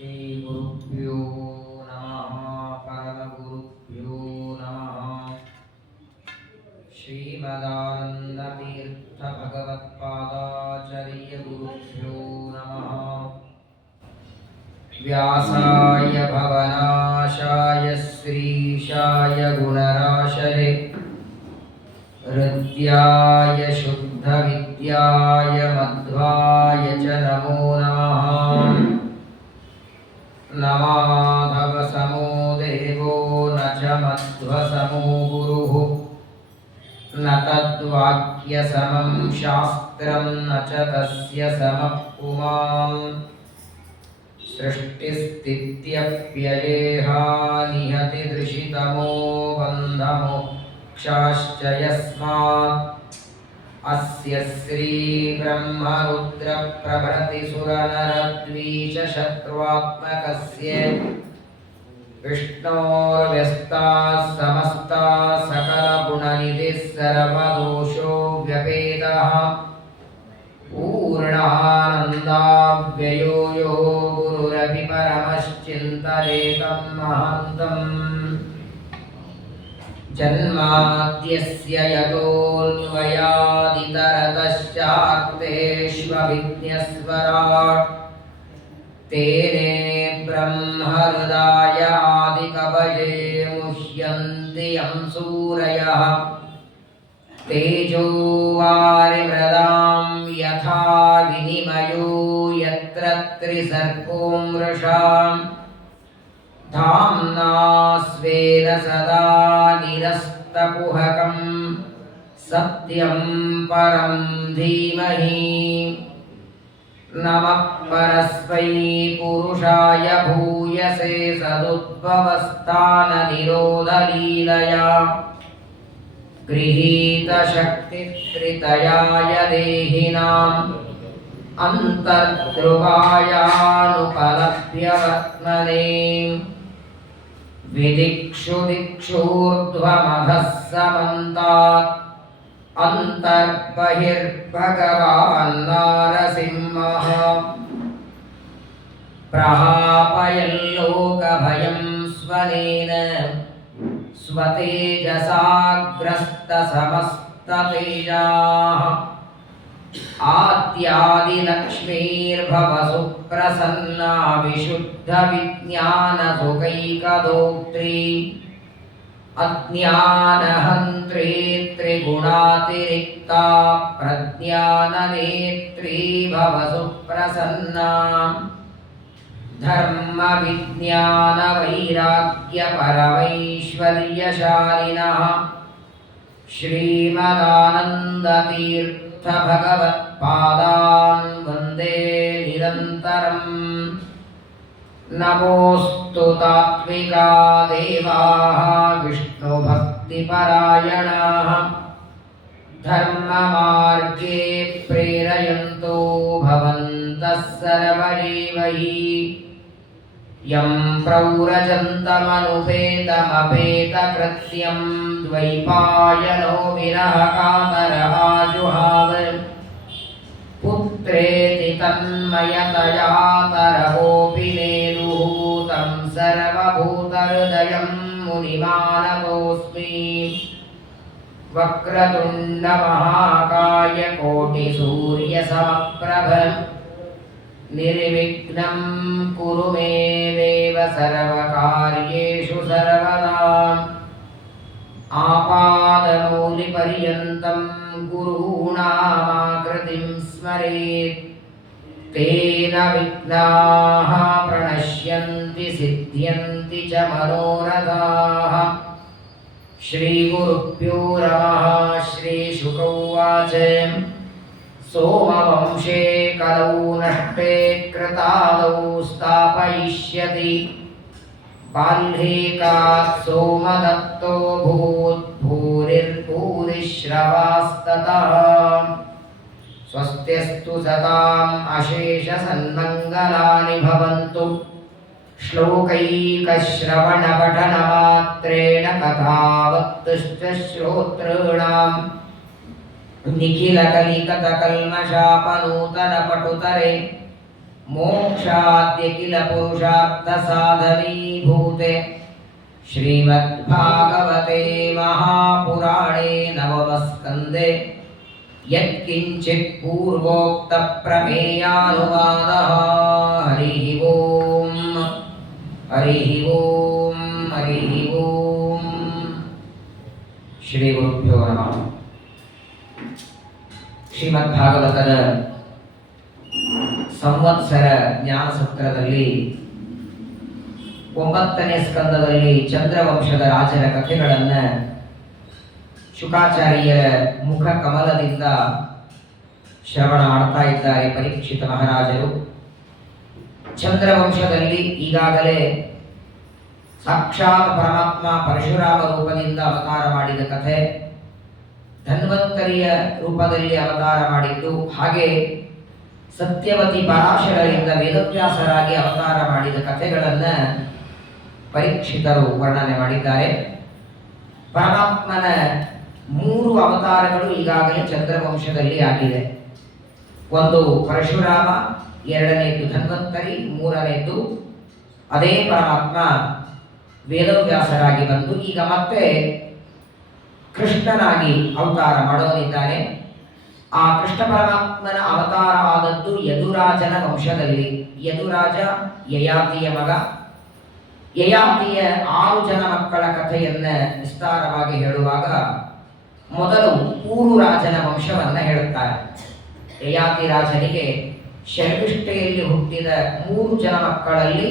श्रीगुरुभ्यो नमः। परमगुरुभ्यो नमः। श्रीमदानन्दतीर्थभगवत्पादाचार्यगुरुभ्यो नमः। व्यासाय भवनाशाय श्रीशाय गुणराशये हृद्याय शुद्धविद्याय मध्वाय च नमो नमः। नमाधवसमो देवो न च मध्वसमो गुरुः न तद्वाक्यसमं शास्त्रं न च तस्य समः पुमान्। सृष्टिस्थित्यप्ययेहा निहतिदृशितमो बन्धमोक्षाश्च यस्मात् अस्य श्रीब्रह्मरुद्रप्रभृतिसुरनरद्वीषशत्रुवात्मकस्य विष्णोर्व्यस्ताः समस्ताः सकलगुणनिधिः सर्वदोषो व्यपेतः पूर्णानन्दाव्ययो यो गुरुरपि परमश्चिन्तयेतं महान्तम्। जन्माद्यस्य यतोऽन्वयादितरतश्चार्थेष्वभिज्ञस्वराट् तेने ब्रह्महृदाय आदिकवये मुह्यन्ति यं सूरयः। तेजो वारिमृदां यथा विनिमयो यत्र त्रिसर्गो मृषा धाम्ना स्वेन सदा निरस्तकुहकं सत्यं परं धीमहि। नमः परस्मै पुरुषाय भूयसे सदुद्भवस्थाननिरोधलीलया गृहीतशक्तित्रितयाय देहिनाम् अन्तर्ध्रुवायानुपलभ्यवर्त्मने। विदिक्षु दिक्षूर्ध्वमधः समन्तात् अन्तर्बहिर्भगवान् नारसिंहः। प्रहापयल्लोकभयं स्वनेन स्वतेजसाग्रस्तसमस्ततेजाः। आद्यादिलक्ष्मीर्भवसु प्रसन्ना विशुद्धविज्ञानसुखैकदोक्त्री अज्ञानहन्त्री त्रिगुणातिरिक्ता प्रज्ञाननेत्री भवसु प्रसन्ना। धर्मविज्ञानवैराग्यपरमैश्वर्यशालिनः श्रीमदानन्दतीर्थभगवत्पादान् वन्दे निरन्तरम्। नमोऽस्तु तात्विका देवाः विष्णुभक्तिपरायणाः धर्ममार्गे प्रेरयन्तो भवन्तः सर्व एव हि। यं प्रव्रजन्तमनुपेतमपेतकृत्यं द्वैपायनो विरहकातरः जुहाव। पुत्रेति तन्मयतया तरवोऽपि नेदुः तं सर्वभूतहृदयं मुनिमानतोऽस्मि। वक्रतुण्डमहाकाय कोटिसूर्यसमप्रभ निर्विघ्नं कुरु मे देव सर्वकार्येषु सर्वदा। आपादमौलिपर्यन्तं गुरूणामाकृतिं स्मरेत् तेन विघ्नाः प्रणश्यन्ति सिद्ध्यन्ति च मनोरथाः। श्रीगुरुभ्यो नमः। श्रीशुक उवाच सोमवंशे कलौ नष्टे कृतादौ स्थापयिष्यति बाल्हीकात् सोमदत्तो भूरिश्रवास्ततः। स्वस्त्यस्तु सताम् अशेषसन्मङ्गलानि भवन्तु। श्लोकैकश्रवणपठनमात्रेण कथावक्तुश्च श्रोतॄणाम् निखिलकलिकतकल्मषापनूतनपटुतरे मोक्षाद्य किल पुरुषार्थ साधनीभूते श्रीमद्भागवते महापुराणे नवमस्कन्धे यत्किञ्चित् पूर्वोक्त प्रमेयानुवादः हरिः ओम् हरिः ओम् हरिः ओम् ಶ್ರೀ ಗುರುಭ್ಯೋ ನಮಃ. ಶ್ರೀಮದ್ಭಾಗವತದ ಸಂವತ್ಸರ ಜ್ಞಾನ ಸತ್ರದಲ್ಲಿ 9ನೇ ಸ್ಕಂದದಲ್ಲಿ ಚಂದ್ರವಂಶದ ರಾಜರ ಕಥೆಗಳನ್ನು ಶುಕಾಚಾರ್ಯರ ಮುಖ ಕಮಲದಿಂದ ಶ್ರವಣ ಮಾಡ್ತಾ ಇದ್ದಾರೆ ಪರೀಕ್ಷಿತ ಮಹಾರಾಜರು. ಚಂದ್ರವಂಶದಲ್ಲಿ ಈಗಾಗಲೇ ಸಾಕ್ಷಾತ್ ಪರಮಾತ್ಮ ಪರಶುರಾಮ ರೂಪದಿಂದ ಅವತಾರ ಮಾಡಿದ ಕಥೆ, ಧನ್ವಂತರಿಯ ರೂಪದಲ್ಲಿ ಅವತಾರ ಮಾಡಿದ್ದು, ಹಾಗೆ ಸತ್ಯವತಿ ಪರಾಶರರಿಂದ ವೇದವ್ಯಾಸರಾಗಿ ಅವತಾರ ಮಾಡಿದ ಕಥೆಗಳನ್ನು ಪರೀಕ್ಷಿತರು ವರ್ಣನೆ ಮಾಡಿದ್ದಾರೆ. ಪರಮಾತ್ಮನ 3 ಅವತಾರಗಳು ಈಗಾಗಲೇ ಚಂದ್ರವಂಶದಲ್ಲಿ ಆಗಿದೆ. ಒಂದು ಪರಶುರಾಮ, 2ನೇದು ಧನ್ವಂತರಿ, 3ನೇದು ಅದೇ ಪರಮಾತ್ಮ ವೇದವ್ಯಾಸರಾಗಿ ಬಂದು ಈಗ ಮತ್ತೆ ಕೃಷ್ಣನಾಗಿ ಅವತಾರ ಮಾಡೋನಿದ್ದಾನೆ. ಆ ಕೃಷ್ಣ ಪರಮಾತ್ಮನ ಅವತಾರ ಆದದ್ದು ಯದುರಾಜನ ವಂಶದಲ್ಲಿ. ಯದುರಾಜ ಯಯಾತಿಯ ಮಗ. ಯಯಾತಿಯ 6 ಜನ ಮಕ್ಕಳ ಕಥೆಯನ್ನ ವಿಸ್ತಾರವಾಗಿ ಹೇಳುವಾಗ ಮೊದಲು ಪೂರುರಾಜನ ವಂಶವನ್ನ ಹೇಳುತ್ತಾರೆ. ಯಯಾತಿ ರಾಜನಿಗೆ ಶರ್ಮಿಷ್ಠೆಯಲ್ಲಿ ಹುಟ್ಟಿದ 3 ಜನ ಮಕ್ಕಳಲ್ಲಿ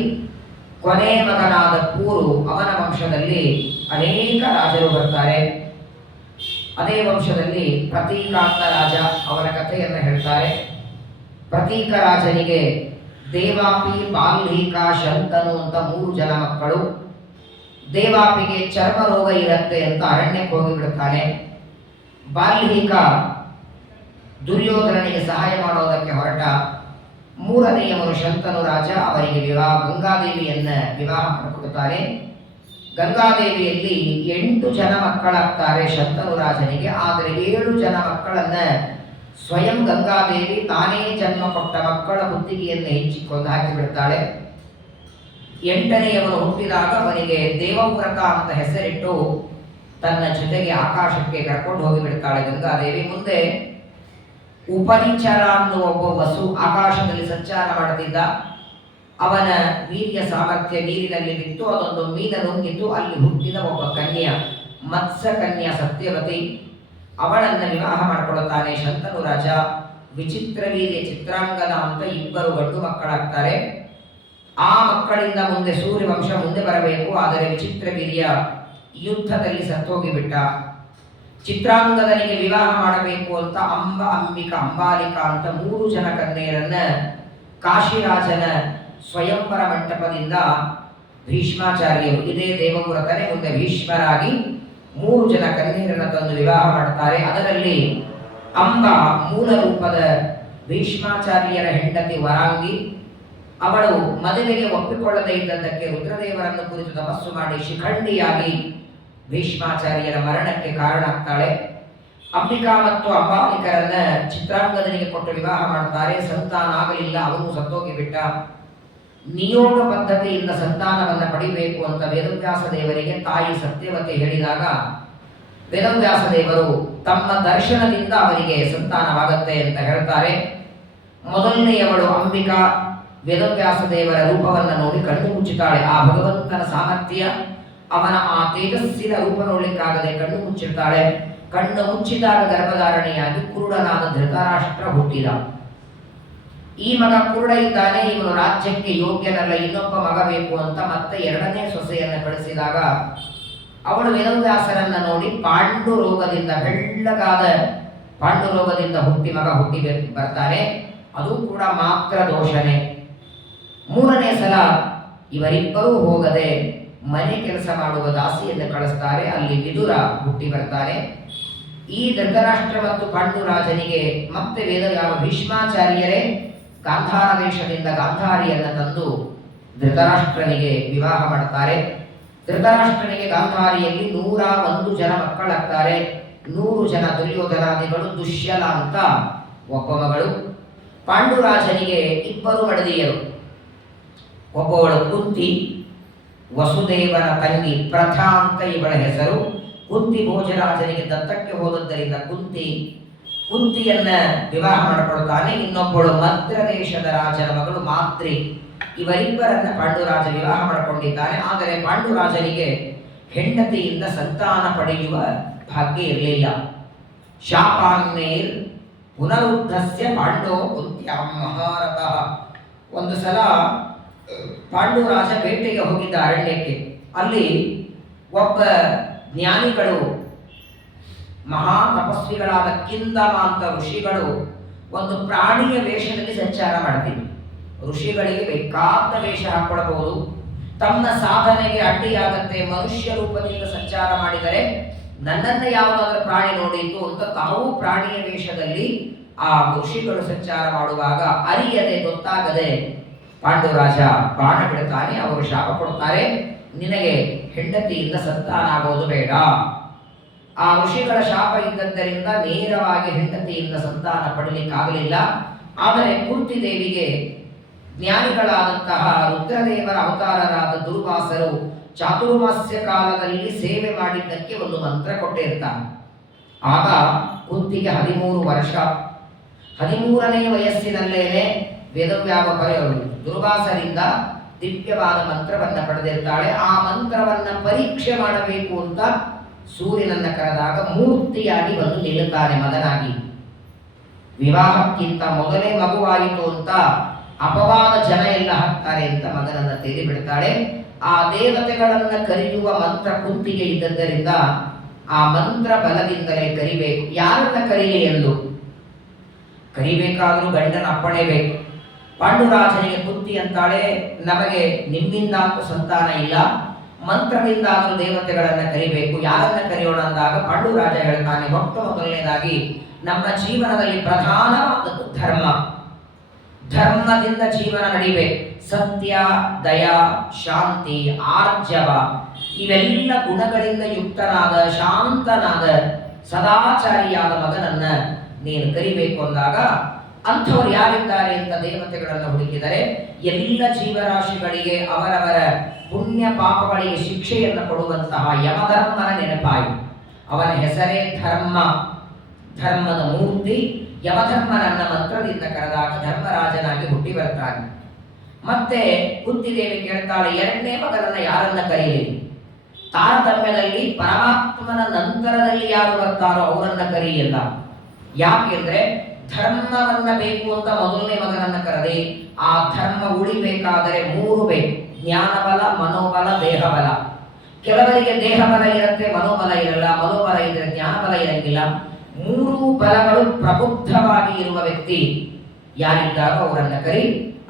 ಕೊನೆ ಮಗನಾದ ಪೂರು, ಅವನ ವಂಶದಲ್ಲಿ ಅನೇಕ ರಾಜರು ಬರ್ತಾರೆ. ಅದೇ ವಂಶದಲ್ಲಿ ಪ್ರತೀಕಾಂತ ರಾಜ, ಅವರ ಕಥೆಯನ್ನು ಹೇಳ್ತಾರೆ. ಪ್ರತೀಕ ರಾಜನಿಗೆ ದೇವಾಪಿ, ಬಾಲ್ಹೀಕ, ಶಂತನು ಅಂತ 3 ಜನ ಮಕ್ಕಳು. ದೇವಾಪಿಗೆ ಚರ್ಮ ರೋಗ ಇರುತ್ತೆ ಅಂತ ಅರಣ್ಯಕ್ಕೆ ಹೋಗಿಬಿಡುತ್ತಾನೆ. ಬಾಲ್ಹೀಕ ದುರ್ಯೋಧನನಿಗೆ ಸಹಾಯ ಮಾಡೋದಕ್ಕೆ ಹೊರಟ. 3ನೇಯವನು ಶಂತನು ರಾಜ, ಅವರಿಗೆ ಗಂಗಾದೇವಿಯನ್ನ ವಿವಾಹ ಮಾಡಿಕೊಡುತ್ತಾರೆ. ಗಂಗಾದೇವಿಯಲ್ಲಿ 8 ಜನ ಮಕ್ಕಳಾಗ್ತಾರೆ ಶಂತನು ರಾಜನಿಗೆ. ಆದರೆ 7 ಜನ ಮಕ್ಕಳನ್ನ ಸ್ವಯಂ ಗಂಗಾದೇವಿ ತಾನೇ ಜನ್ಮ ಕೊಟ್ಟ ಮಕ್ಕಳ ಬುದ್ಧಿಗೆಯನ್ನು ಹೆಚ್ಚಿಕೊಂಡು ಹಾಕಿಬಿಡ್ತಾಳೆ. 8ನೇಯವನು ಹುಟ್ಟಿದಾಗ ಅವನಿಗೆ ದೇವವ್ರತ ಅಂತ ಹೆಸರಿಟ್ಟು ತನ್ನ ಜೊತೆಗೆ ಆಕಾಶಕ್ಕೆ ಕರ್ಕೊಂಡು ಹೋಗಿಬಿಡ್ತಾಳೆ ಗಂಗಾದೇವಿ. ಮುಂದೆ ಉಪನಿಚರ ಅನ್ನುವ ಒಬ್ಬ ವಸು ಆಕಾಶದಲ್ಲಿ ಸಂಚಾರ ಮಾಡುತ್ತಿದ್ದ. ಅವನ ವೀರ್ಯ ಸಾಮರ್ಥ್ಯ ನೀರಿನಲ್ಲಿ ಬಿತ್ತು. ಅದೊಂದು ಮೀನ ನುಂಗಿತು. ಅಲ್ಲಿ ಹುಟ್ಟಿದ ಒಬ್ಬ ಕನ್ಯೆ, ಮತ್ಸ್ಯ ಕನ್ಯಾ ಸತ್ಯವತಿ. ಅವಳನ್ನು ವಿವಾಹ ಮಾಡಿಕೊಳ್ಳುತ್ತಾನೆ ಶಂತನು ರಾಜ. ವಿಚಿತ್ರ ವೀರ್ಯ ಚಿತ್ರಾಂಗದ ಅಂತ 2 ಗಂಡು ಮಕ್ಕಳಾಗ್ತಾರೆ. ಆ ಮಕ್ಕಳಿಂದ ಮುಂದೆ ಸೂರ್ಯವಂಶ ಮುಂದೆ ಬರಬೇಕು. ಆದರೆ ವಿಚಿತ್ರ ವೀರ್ಯ ಯುದ್ಧದಲ್ಲಿ ಸತ್ತೋಗಿಬಿಟ್ಟ. ಚಿತ್ರಾಂಗದನಿಗೆ ವಿವಾಹ ಮಾಡಬೇಕು ಅಂತ ಅಂಬಿಕಾ, ಅಂಬಾಲಿಕಾ ಅಂತ 3 ಜನ ಕನ್ಯೆಯರನ್ನ ಕಾಶಿರಾಜನ ಸ್ವಯಂವರ ಮಂಟಪದಿಂದ ಭೀಷ್ಮಾಚಾರ್ಯರು, ಇದೇ ದೇವವ್ರತನೇ ಮುಂದೆ ಭೀಷ್ಮರಾಗಿ 3 ಜನ ಕನ್ಯೆಯರನ್ನ ತಂದು ವಿವಾಹ ಮಾಡುತ್ತಾರೆ. ಅದರಲ್ಲಿ ಅಂಬ ಮೂಲ ರೂಪದ ಭೀಷ್ಮಾಚಾರ್ಯರ ಹೆಂಡತಿ ವರಾಂಗಿ. ಅವಳು ಮದುವೆಗೆ ಒಪ್ಪಿಕೊಳ್ಳದೇ ಇದ್ದದ್ದಕ್ಕೆ ರುದ್ರದೇವರನ್ನು ಕುರಿತು ತಪಸ್ಸು ಮಾಡಿ ಶಿಖಂಡಿಯಾಗಿ ಭೀಷ್ಮಾಚಾರ್ಯರ ಮರಣಕ್ಕೆ ಕಾರಣ ಆಗ್ತಾಳೆ. ಅಂಬಿಕಾ ಮತ್ತು ಅಂಬಾಲಿಕರನ್ನ ಚಿತ್ರಾಂಗದನಿಗೆ ಕೊಟ್ಟು ವಿವಾಹ ಮಾಡ್ತಾರೆ. ಸಂತಾನ ಆಗಲಿಲ್ಲ, ಅವನು ಸತ್ತೋಗಿಬಿಟ್ಟ. ನಿಯೋಗ ಪದ್ಧತಿಯಿಂದ ಸಂತಾನವನ್ನು ಪಡಿಬೇಕು ಅಂತ ವೇದವ್ಯಾಸ ದೇವರಿಗೆ ತಾಯಿ ಸತ್ಯವತಿ ಹೇಳಿದಾಗ ವೇದವ್ಯಾಸ ದೇವರು ತಮ್ಮ ದರ್ಶನದಿಂದ ಅವರಿಗೆ ಸಂತಾನವಾಗತ್ತೆ ಅಂತ ಹೇಳ್ತಾರೆ. ಮೊದಲನೆಯವಳು ಅಂಬಿಕಾ ವೇದವ್ಯಾಸ ದೇವರ ರೂಪವನ್ನು ನೋಡಿ ಕಣ್ಣು ಮುಚ್ಚುತ್ತಾಳೆ. ಆ ಭಗವಂತನ ಸಾಮರ್ಥ್ಯ, ಅವನ ಆ ತೇಜಸ್ಸಿನ ರೂಪ ನೋಡಲಿಕ್ಕಾಗದೆ ಕಣ್ಣು ಮುಚ್ಚಿರ್ತಾಳೆ. ಕಣ್ಣು ಮುಚ್ಚಿದಾಗ ಗರ್ಭಧಾರಣೆಯಾಗಿ ಕುರುಡನಾದ ಧೃತರಾಷ್ಟ್ರ ಹುಟ್ಟಿದ. ಈ ಮಗ ಕುರುಡ ಇದ್ದಾನೆ, ಇವನು ರಾಜ್ಯಕ್ಕೆ ಯೋಗ್ಯನಲ್ಲ, ಇನ್ನೊಬ್ಬ ಮಗ ಬೇಕು ಅಂತ ಮತ್ತೆ 2ನೇ ಸೊಸೆಯನ್ನು ಕಳಿಸಿದಾಗ ಅವಳು ವೇದವ್ಯಾಸರನ್ನ ನೋಡಿ ಪಾಂಡು ರೋಗದಿಂದ, ಬೆಳ್ಳಗಾದ ಪಾಂಡು ರೋಗದಿಂದ ಮಗ ಹುಟ್ಟಿ ಬರ್ತಾನೆ. ಅದು ಕೂಡ ಮಾತ್ರ ದೋಷನೇ. 3ನೇ ಸಲ ಇವರಿಬ್ಬರೂ ಹೋಗದೆ ಮನೆ ಕೆಲಸ ಮಾಡುವ ದಾಸಿಯನ್ನು ಕಳಿಸ್ತಾರೆ. ಅಲ್ಲಿ ವಿದುರ ಹುಟ್ಟಿ ಬರ್ತಾನೆ. ಈ ಧೃತರಾಷ್ಟ್ರ ಮತ್ತು ಪಾಂಡು ರಾಜನಿಗೆ ಮತ್ತೆ ಭೀಷ್ಮಾಚಾರ್ಯರೇ ಗಾಂಧಾರ ದೇಶದಿಂದ ಗಾಂಧಾರಿಯನ್ನು ತಂದು ಧೃತರಾಷ್ಟ್ರನಿಗೆ ವಿವಾಹ ಮಾಡ್ತಾರೆ. ಧೃತರಾಷ್ಟ್ರನಿಗೆ ಗಾಂಧಾರಿಯಲ್ಲಿ 101 ಜನ ಮಕ್ಕಳಾಗ್ತಾರೆ. 100 ಜನ ದುರ್ಯೋಧನಾದಿಗಳು, ದುಶ್ಯಲ ಅಂತ ಒಬ್ಬ ಮಗಳು. ಪಾಂಡುರಾಜನಿಗೆ ಇಬ್ಬರು ಮಡದಿಯರು. ಒಬ್ಬವಳು ಕುಂತಿ, ವಸುದೇವನ ತಂಗಿ ಪ್ರಥಾ ಅಂತ ಇವಳ ಹೆಸರು. ಕುಂತಿ ಭೋಜರಾಜನಿಗೆ ದತ್ತಕ್ಕೆ ಹೋದದ್ದರಿಂದ ಕುಂತಿಯನ್ನ ವಿವಾಹ ಮಾಡಿಕೊಳ್ತಾನೆ. ಇನ್ನೊಬ್ಬಳು ಮದ್ರ ದೇಶದ ರಾಜನ ಮಗಳು ಮಾತ್ರಿ. ಇವರಿಬ್ಬರನ್ನ ಪಾಂಡುರಾಜ ವಿವಾಹ ಮಾಡಿಕೊಂಡಿದ್ದಾನೆ. ಆದರೆ ಪಾಂಡುರಾಜನಿಗೆ ಹೆಂಡತಿಯಿಂದ ಸಂತಾನ ಪಡೆಯುವ ಭಾಗ್ಯ ಇರಲಿಲ್ಲ. ಶಾಪಾನ್ನೇರ್ ಪುನರುದ್ಧಸ್ಯ ಪಾಂಡೋ ಕುಂತ್ಯಾಂ ಮಹಾರಥಃ. ಒಂದು ಸಲ ಪಾಂಡುರಾಜ ಬೇಟೆಗೆ ಹೋಗಿದ್ದ ಅರಣ್ಯಕ್ಕೆ. ಅಲ್ಲಿ ಒಬ್ಬ ಜ್ಞಾನಿಗಳು, ಮಹಾ ತಪಸ್ವಿಗಳಾದ ಕಿಂದಮ ಅಂತ ಋಷಿಗಳು ಒಂದು ಪ್ರಾಣಿಯ ವೇಷದಲ್ಲಿ ಸಂಚಾರ ಮಾಡ್ತೀವಿ. ಋಷಿಗಳಿಗೆ ಬೇಕಾದ ವೇಷ ಹಾಕೊಳ್ಬಹುದು, ತಮ್ಮ ಸಾಧನೆಗೆ ಅಡ್ಡಿಯಾಗತ್ತೆ, ಮನುಷ್ಯ ರೂಪದಿಂದ ಸಂಚಾರ ಮಾಡಿದರೆ ನನ್ನನ್ನು ಯಾವುದಾದ್ರೂ ಪ್ರಾಣಿ ನೋಡಿತು ಅಂತ ತಾವು ಪ್ರಾಣಿಯ ವೇಷದಲ್ಲಿ ಆ ಋಷಿಗಳು ಸಂಚಾರ ಮಾಡುವಾಗ ಅರಿಯದೆ ಗೊತ್ತಾಗದೆ ಪಾಂಡುರಾಜ ಬಾಣ ಬಿಡುತ್ತಾನೆ. ಅವರು ಶಾಪ ಕೊಡ್ತಾರೆ, ನಿನಗೆ ಹೆಂಡತಿಯಿಂದ ಸಂತಾನ ಆಗೋದು ಬೇಡ. ಆ ಋಷಿಗಳ ಶಾಪ ಇದ್ದದ್ದರಿಂದ ನೇರವಾಗಿ ಹೆಂಡತಿಯಿಂದ ಸಂತಾನ ಪಡಲಿಕ್ಕಾಗಲಿಲ್ಲ. ಆದರೆ ಕುಂತಿದೇವಿಗೆ ಜ್ಞಾನಿಗಳಾದಂತಹ ರುದ್ರದೇವರ ಅವತಾರರಾದ ದುರ್ವಾಸರು ಚಾತುರ್ಮಾಸ್ಯ ಕಾಲದಲ್ಲಿ ಸೇವೆ ಮಾಡಿದ್ದಕ್ಕೆ ಒಂದು ಮಂತ್ರ ಕೊಟ್ಟಿರ್ತಾನೆ. ಆಗ ಕುಂತಿಗೆ 13 ವರ್ಷ. 13ನೇ ವಯಸ್ಸಿನಲ್ಲೇನೆ ವೇದವ್ಯಾಪ ದುರ್ವಾಸರಿಂದ ದಿವ್ಯವಾದ ಮಂತ್ರವನ್ನು ಪಡೆದಿರ್ತಾಳೆ. ಆ ಮಂತ್ರವನ್ನು ಪರೀಕ್ಷೆ ಮಾಡಬೇಕು ಅಂತ ಸೂರ್ಯನನ್ನ ಕರೆದಾಗ ಮೂರ್ತಿಯಾಗಿ ಬಂದು ನಿಲ್ಲುತ್ತಾನೆ ಮಗನಾಗಿ. ವಿವಾಹಕ್ಕಿಂತ ಮೊದಲೇ ಮಗುವಾಯಿತು ಅಂತ ಅಪವಾದ ಜನ ಎಲ್ಲ ಹಾಕ್ತಾರೆ ಅಂತ ಮಗನನ್ನ ತೆರಿ ಬಿಡ್ತಾಳೆ. ಆ ದೇವತೆಗಳನ್ನ ಕರೆಯುವ ಮಂತ್ರ ಕುಂತಿಗೆ ಇದ್ದದ್ದರಿಂದ ಆ ಮಂತ್ರ ಬಲದಿಂದಲೇ ಕರಿಬೇಕು. ಯಾರನ್ನ ಕರೀಲಿ ಎಂದು ಕರಿಬೇಕಾದ್ರೂ ಗಂಡನ ಅಪ್ಪಣೆ ಬೇಕು. ಪಾಂಡುರಾಜನಿಗೆ ಕುಂತಿ ಅಂತಾಳೆ, ನಮಗೆ ನಿಮ್ಮಿಂದ ಅಂತೂ ಸಂತಾನ ಇಲ್ಲ, ಮಂತ್ರದಿಂದಾದರೂ ದೇವತೆಗಳನ್ನ ಕರಿಬೇಕು, ಯಾರನ್ನ ಕರೆಯೋಣ ಅಂದಾಗ ಪಾಂಡುರಾಜ ಹೇಳ್ತಾನೆ, ಮೊಟ್ಟ ಮೊದಲನೇದಾಗಿ ನಮ್ಮ ಜೀವನದಲ್ಲಿ ಪ್ರಧಾನವಾದದ್ದು ಧರ್ಮದಿಂದ ಜೀವನ ನಡಿಬೇಕು. ಸತ್ಯ, ದಯ, ಶಾಂತಿ, ಆರ್ಜವ ಇವೆಲ್ಲ ಗುಣಗಳಿಂದ ಯುಕ್ತನಾದ, ಶಾಂತನಾದ, ಸದಾಚಾರಿಯಾದ ಮಗನನ್ನ ನೀನು ಕರಿಬೇಕು ಅಂದಾಗ ಅಂಥವ್ರು ಯಾರಿದ್ದಾರೆ ಅಂತ ದೇವತೆಗಳನ್ನು ಹುಡುಕಿದರೆ ಎಲ್ಲ ಜೀವರಾಶಿಗಳಿಗೆ ಅವರವರ ಪುಣ್ಯ ಪಾಪಗಳಿಗೆ ಶಿಕ್ಷೆಯನ್ನು ಕೊಡುವಂತಹ ಯಮಧರ್ಮನ ನೆನಪಾಯಿ. ಅವನ ಹೆಸರೇ ಧರ್ಮದ ಮೂರ್ತಿ. ಯಮಧರ್ಮನನ್ನ ಮಂತ್ರದಿಂದ ಕರೆದಾಗ ಧರ್ಮರಾಜನಾಗಿ ಹುಟ್ಟಿ ಬರ್ತಾನೆ. ಮತ್ತೆ ಕುಂತಿದೇವಿ ಕೇಳ್ತಾಳೆ, ಎರಡನೇ ಮಗನನ್ನ ಯಾರನ್ನ ಕರೀಲಿ? ತಾರತಮ್ಯದಲ್ಲಿ ಪರಮಾತ್ಮನ ನಂತರದಲ್ಲಿ ಯಾರು ಬರ್ತಾರೋ ಅವರನ್ನ ಕರೆಯಲ್ಲ. ಯಾಕೆಂದ್ರೆ ಧರ್ಮವನ್ನ ಬೇಕು ಅಂತ ಮೊದಲನೇ ಮಗನನ್ನ ಕರೆದಿ ಆ ಧರ್ಮ ಉಳಿಬೇಕಾದರೆ 3 ಬೇಕು: ಜ್ಞಾನಬಲ, ಮನೋಬಲ, ದೇಹಬಲ. ಕೆಲವರಿಗೆ ದೇಹಬಲ ಇರುತ್ತೆ, ಮನೋಬಲ ಇರಲ್ಲ. ಮನೋಬಲ ಇದ್ರೆ ಜ್ಞಾನಬಲ ಇರಂಗಿಲ್ಲ. 3 ಬಲಗಳು ಪ್ರಬುದ್ಧವಾಗಿ ಇರುವ ವ್ಯಕ್ತಿ ಯಾರಿದ್ದಾರೋ ಅವರನ್ನ ಕರಿ.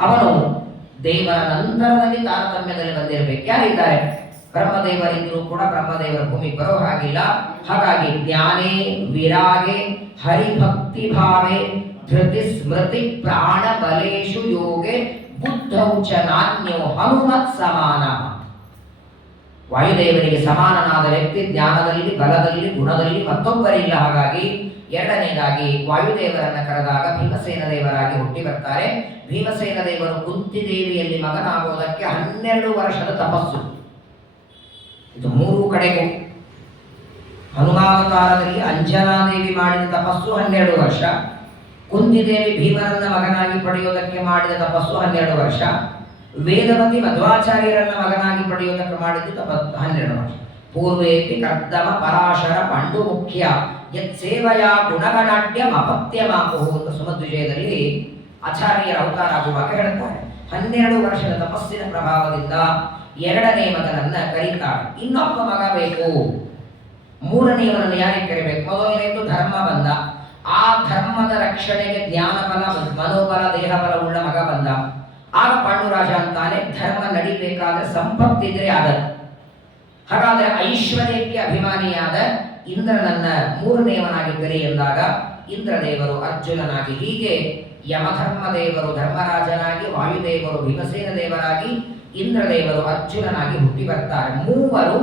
ಅವನು ದೇವರ ನಂತರದಲ್ಲಿ ತಾರತಮ್ಯದಲ್ಲಿ ಬಂದಿರಬೇಕು. ಯಾರಿದ್ದಾರೆ? ಬ್ರಹ್ಮದೇವರಿದ್ರೂ ಕೂಡ ಬ್ರಹ್ಮದೇವರ ಭೂಮಿಗೆ ಬರೋ ಹಾಗಿಲ್ಲ. ಹಾಗಾಗಿ ಜ್ಞಾನೇ ವಿರಾಗೆ ಹರಿಭಕ್ತಿ ಭಾವೆ ಧೃತಿ ಸ್ಮೃತಿ ಪ್ರಾಣ ಬಲೇಶು ಯೋಗೆ ಬುದ್ಧೌ ಚ ನಾನ್ಯೋ ಹನುಮತ್ ಸಮಾನ. ವಾಯುದೇವರಿಗೆ ಸಮಾನನಾದ ವ್ಯಕ್ತಿ ಜ್ಞಾನದಲ್ಲಿ, ಬಲದಲ್ಲಿ, ಗುಣದಲ್ಲಿ ಮತ್ತೊಬ್ಬರಿಲ್ಲ. ಹಾಗಾಗಿ ಎರಡನೇದಾಗಿ ವಾಯುದೇವರನ್ನ ಕರೆದಾಗ ಭೀಮಸೇನ ದೇವರಾಗಿ ಹುಟ್ಟಿ ಬರ್ತಾರೆ. ಭೀಮಸೇನ ದೇವರು ಕುಂತಿದೇವಿಯಲ್ಲಿ ಮಗನಾಗುವುದಕ್ಕೆ 12 ವರ್ಷದ ತಪಸ್ಸು. ಇದು 3 ಕಡೆಗೂ ಹನುಮಾವತಾರದಲ್ಲಿ ಅಂಜನಾದೇವಿ ಮಾಡಿದ ತಪಸ್ಸು 12 ವರ್ಷ, ಕುಂತಿದೇವಿ ಭೀಮನನ್ನ ಮಗನಾಗಿ ಪಡೆಯುವುದಕ್ಕೆ ಮಾಡಿದ ತಪಸ್ಸು 12 ವರ್ಷ, ವೇದವತಿ ಮಧ್ವಾಚಾರ್ಯರನ್ನ ಮಗನಾಗಿ ಪಡೆಯುವುದಕ್ಕೆ ಮಾಡಿದ್ದು 12 ವರ್ಷ. ಪೂರ್ವೇಪಿ ಕರ್ದಮ ಪರಾಶರ ಪಾಂಡು ಮುಖ್ಯ ಯತ್ ಸೇವಯಾ ಗುಣಗಣಾಢ್ಯಂ ಅಪತ್ಯಮಾಪುಹು ಅಂತ ಸುಮಧ್ವಿಜಯದಲ್ಲಿ ಆಚಾರ್ಯರ ಅವತಾರ ಆಗುವಾಗ ಹೇಳ್ತಾರೆ. 12 ವರ್ಷದ ತಪಸ್ಸಿನ ಪ್ರಭಾವದಿಂದ ಎರಡನೇ ಮಗನನ್ನ ಕರೀತಾಳೆ. ಇನ್ನೊಬ್ಬ ಮಗ ಬೇಕು. ಮೂರನೆಯವನನ್ನು ಯಾರಿಗೆ ಕರಿಬೇಕು? ಮೊದಲನೇದು ಧರ್ಮ ಬಂದ. ಆ ಧರ್ಮದ ರಕ್ಷಣೆಗೆ ಜ್ಞಾನಬಲ, ಮನೋಬಲ, ದೇಹಬಲ ಉಳ್ಳ ಮಗ ಬಂದ. ಆಗ ಪಾಂಡುರಾಜ ಅಂತಾನೆ, ಧರ್ಮ ನಡಿಬೇಕಾದ್ರೆ ಸಂಪತ್ತಿದ್ರೆ ಆಗದು. ಹಾಗಾದ್ರೆ ಐಶ್ವರ್ಯಕ್ಕೆ ಅಭಿಮಾನಿಯಾದ ಇಂದ್ರನನ್ನ ಮೂರನೆಯವನಾಗಿ ಕರಿ ಎಂದಾಗ ಇಂದ್ರದೇವರು ಅರ್ಜುನನಾಗಿ, ಹೀಗೆ ಯಮಧರ್ಮದೇವರು ಧರ್ಮರಾಜನಾಗಿ, ವಾಯುದೇವರು ಭೀಮಸೇನ ದೇವರಾಗಿ, ಇಂದ್ರದೇವರು ಅರ್ಜುನನಾಗಿ ಹುಟ್ಟಿ ಬರ್ತಾರೆ. 3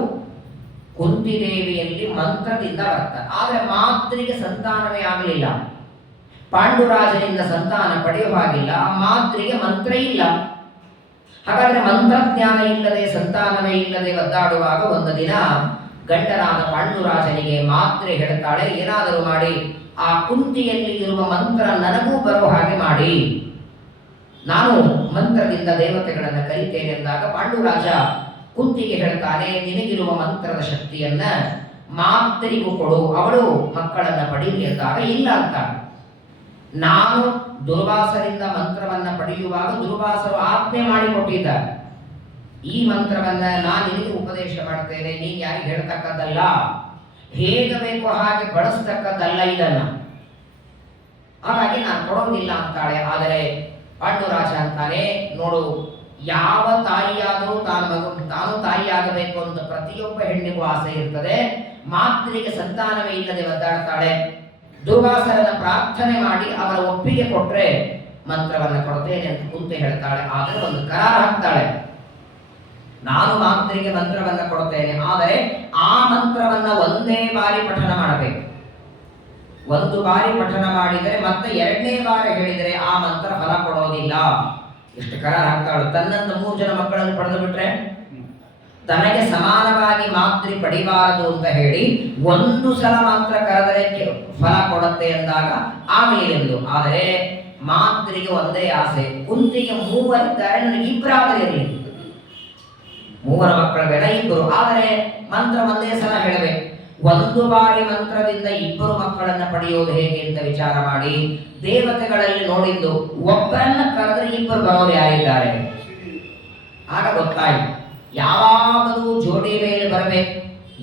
ಕುಂತಿದೇವಿಯಲ್ಲಿ ಮಂತ್ರದಿಂದ ಬರ್ತಾರೆ. ಆದರೆ ಮಾತ್ರಿಗೆ ಸಂತಾನವೇ ಆಗಲಿಲ್ಲ. ಪಾಂಡುರಾಜನಿಂದ ಸಂತಾನ ಪಡೆಯುವ ಹಾಗಿಲ್ಲ. ಮಾತ್ರಿಗೆ ಮಂತ್ರ ಇಲ್ಲ. ಹಾಗಾದ್ರೆ ಮಂತ್ರಜ್ಞಾನ ಇಲ್ಲದೆ ಸಂತಾನವೇ ಇಲ್ಲದೆ ಒದ್ದಾಡುವಾಗ ಒಂದು ದಿನ ಗಂಡನಾದ ಪಾಂಡುರಾಜನಿಗೆ ಮಾತ್ರೆ ಹೇಳ್ತಾಳೆ, ಏನಾದರೂ ಮಾಡಿ ಆ ಕುಂತಿಯಲ್ಲಿ ಇರುವ ಮಂತ್ರ ನನಗೂ ಬರುವ ಹಾಗೆ ಮಾಡಿ, ನಾನು ಮಂತ್ರದಿಂದ ದೇವತೆಗಳನ್ನು ಕರೀತೇನೆ ಎಂದಾಗ ಪಾಂಡುರಾಜ ಕುಂತಿಗೆ ಹೇಳ್ತಾನೆ, ನಿನಗಿರುವ ಮಂತ್ರದ ಶಕ್ತಿಯನ್ನ ಮಾತ್ರಿಗೂ ಕೊಡು, ಅವಳು ಮಕ್ಕಳನ್ನ ಪಡೀಲಿ ಎಂದಾಗ ಇಲ್ಲ ಅಂತ. ನಾನು ದುರ್ವಾಸರಿಂದ ಮಂತ್ರವನ್ನ ಪಡೆಯುವಾಗ ದುರ್ವಾಸರು ಆಜ್ಞೆ ಮಾಡಿಕೊಟ್ಟಿದ್ದಾರೆ, ಈ ಮಂತ್ರವನ್ನ ನಾನು ನಿನಗೆ ಉಪದೇಶ ಮಾಡ್ತೇನೆ, ನೀನು ಯಾರಿಗೆ ಹೇಳ್ತಕ್ಕದ್ದಲ್ಲ, ಹೇಗೆ ಬೇಕೋ ಹಾಗೆ ಬಳಸ್ತಕ್ಕದ್ದಲ್ಲ ಇದನ್ನ, ಹಾಗಾಗಿ ನಾನು ಕೊಡೋದಿಲ್ಲ ಅಂತಾಳೆ. ಆದರೆ ಪಾಂಡುರಾಜ ಅಂತಾನೆ, ನೋಡು, ಯಾವ ತಾಯಿಯಾದರೂ ತಾನು ತಾಯಿಯಾಗಬೇಕು ಅಂತ ಪ್ರತಿಯೊಬ್ಬ ಹೆಣ್ಣಿಗೂ ಆಸೆ ಇರ್ತದೆ. ಮಾತ್ರಿಗೆ ಸಂತಾನವೇ ಇಲ್ಲದೆ ಒದ್ದಾಡ್ತಾಳೆ. ದುರ್ವಾಸರನ್ನ ಪ್ರಾರ್ಥನೆ ಮಾಡಿ ಅವರ ಒಪ್ಪಿಗೆ ಕೊಟ್ರೆ ಮಂತ್ರವನ್ನ ಕೊಡ್ತೇನೆ ಅಂತ ಕುಂತಿ ಹೇಳ್ತಾಳೆ. ಆದರೆ ಒಂದು ಕರಾರ ಹಾಕ್ತಾಳೆ, ನಾನು ಮಾತ್ರಿಗೆ ಮಂತ್ರವನ್ನ ಕೊಡ್ತೇನೆ, ಆದರೆ ಆ ಮಂತ್ರವನ್ನ ಒಂದೇ ಬಾರಿ ಪಠನ ಮಾಡಬೇಕು. ಒಂದು ಬಾರಿ ಪಠನ ಮಾಡಿದರೆ ಮತ್ತೆ ಎರಡನೇ ಬಾರಿ ಹೇಳಿದರೆ ಆ ಮಂತ್ರ ಫಲ ಕೊಡೋದಿಲ್ಲ. ಎಷ್ಟು ಕರಾರ ಹಾಕ್ತಾಳು. ತನ್ನಂತ 3 ಜನ ಮಕ್ಕಳನ್ನು ಪಡೆದು ಬಿಟ್ರೆ ತನಗೆ ಸಮಾನವಾಗಿ ಮಾತ್ರಿ ಪಡಿಬಾರದು ಅಂತ ಹೇಳಿ ಒಂದು ಸಲ ಮಾತ್ರ ಕರೆದರೆ ಫಲ ಕೊಡುತ್ತೆ ಎಂದಾಗ ಆಗಲಿ ಎಂದು. ಆದರೆ ಮಾತ್ರಿಗೆ ಒಂದೇ ಆಸೆ, ಕುಂತಿಗೆ 3 ಇದ್ದಾರೆ, ನನಗೆ 2 ಆದರೆ ಇರಲಿ, 3 ಮಕ್ಕಳ ಬೇಡ, 2. ಆದರೆ ಮಂತ್ರ ಒಂದೇ ಸಲ ಹೇಳಬೇಕು. ಒಂದು ಬಾರಿ ಮಂತ್ರದಿಂದ 2 ಮಕ್ಕಳನ್ನ ಪಡೆಯೋದು ಹೇಗೆ ಅಂತ ವಿಚಾರ ಮಾಡಿ ದೇವತೆಗಳಲ್ಲಿ ನೋಡಿದ್ದು, ಒಬ್ಬರನ್ನ ಕರೆದ್ರೆ 2 ಬರೋರು ಯಾರಿದ್ದಾರೆ. ಆಗ ಗೊತ್ತಾಯ್ತು, ಯಾವಾಗಲೂ ಜೋಡಿ ಮೇಲೆ ಬರಬೇಕು.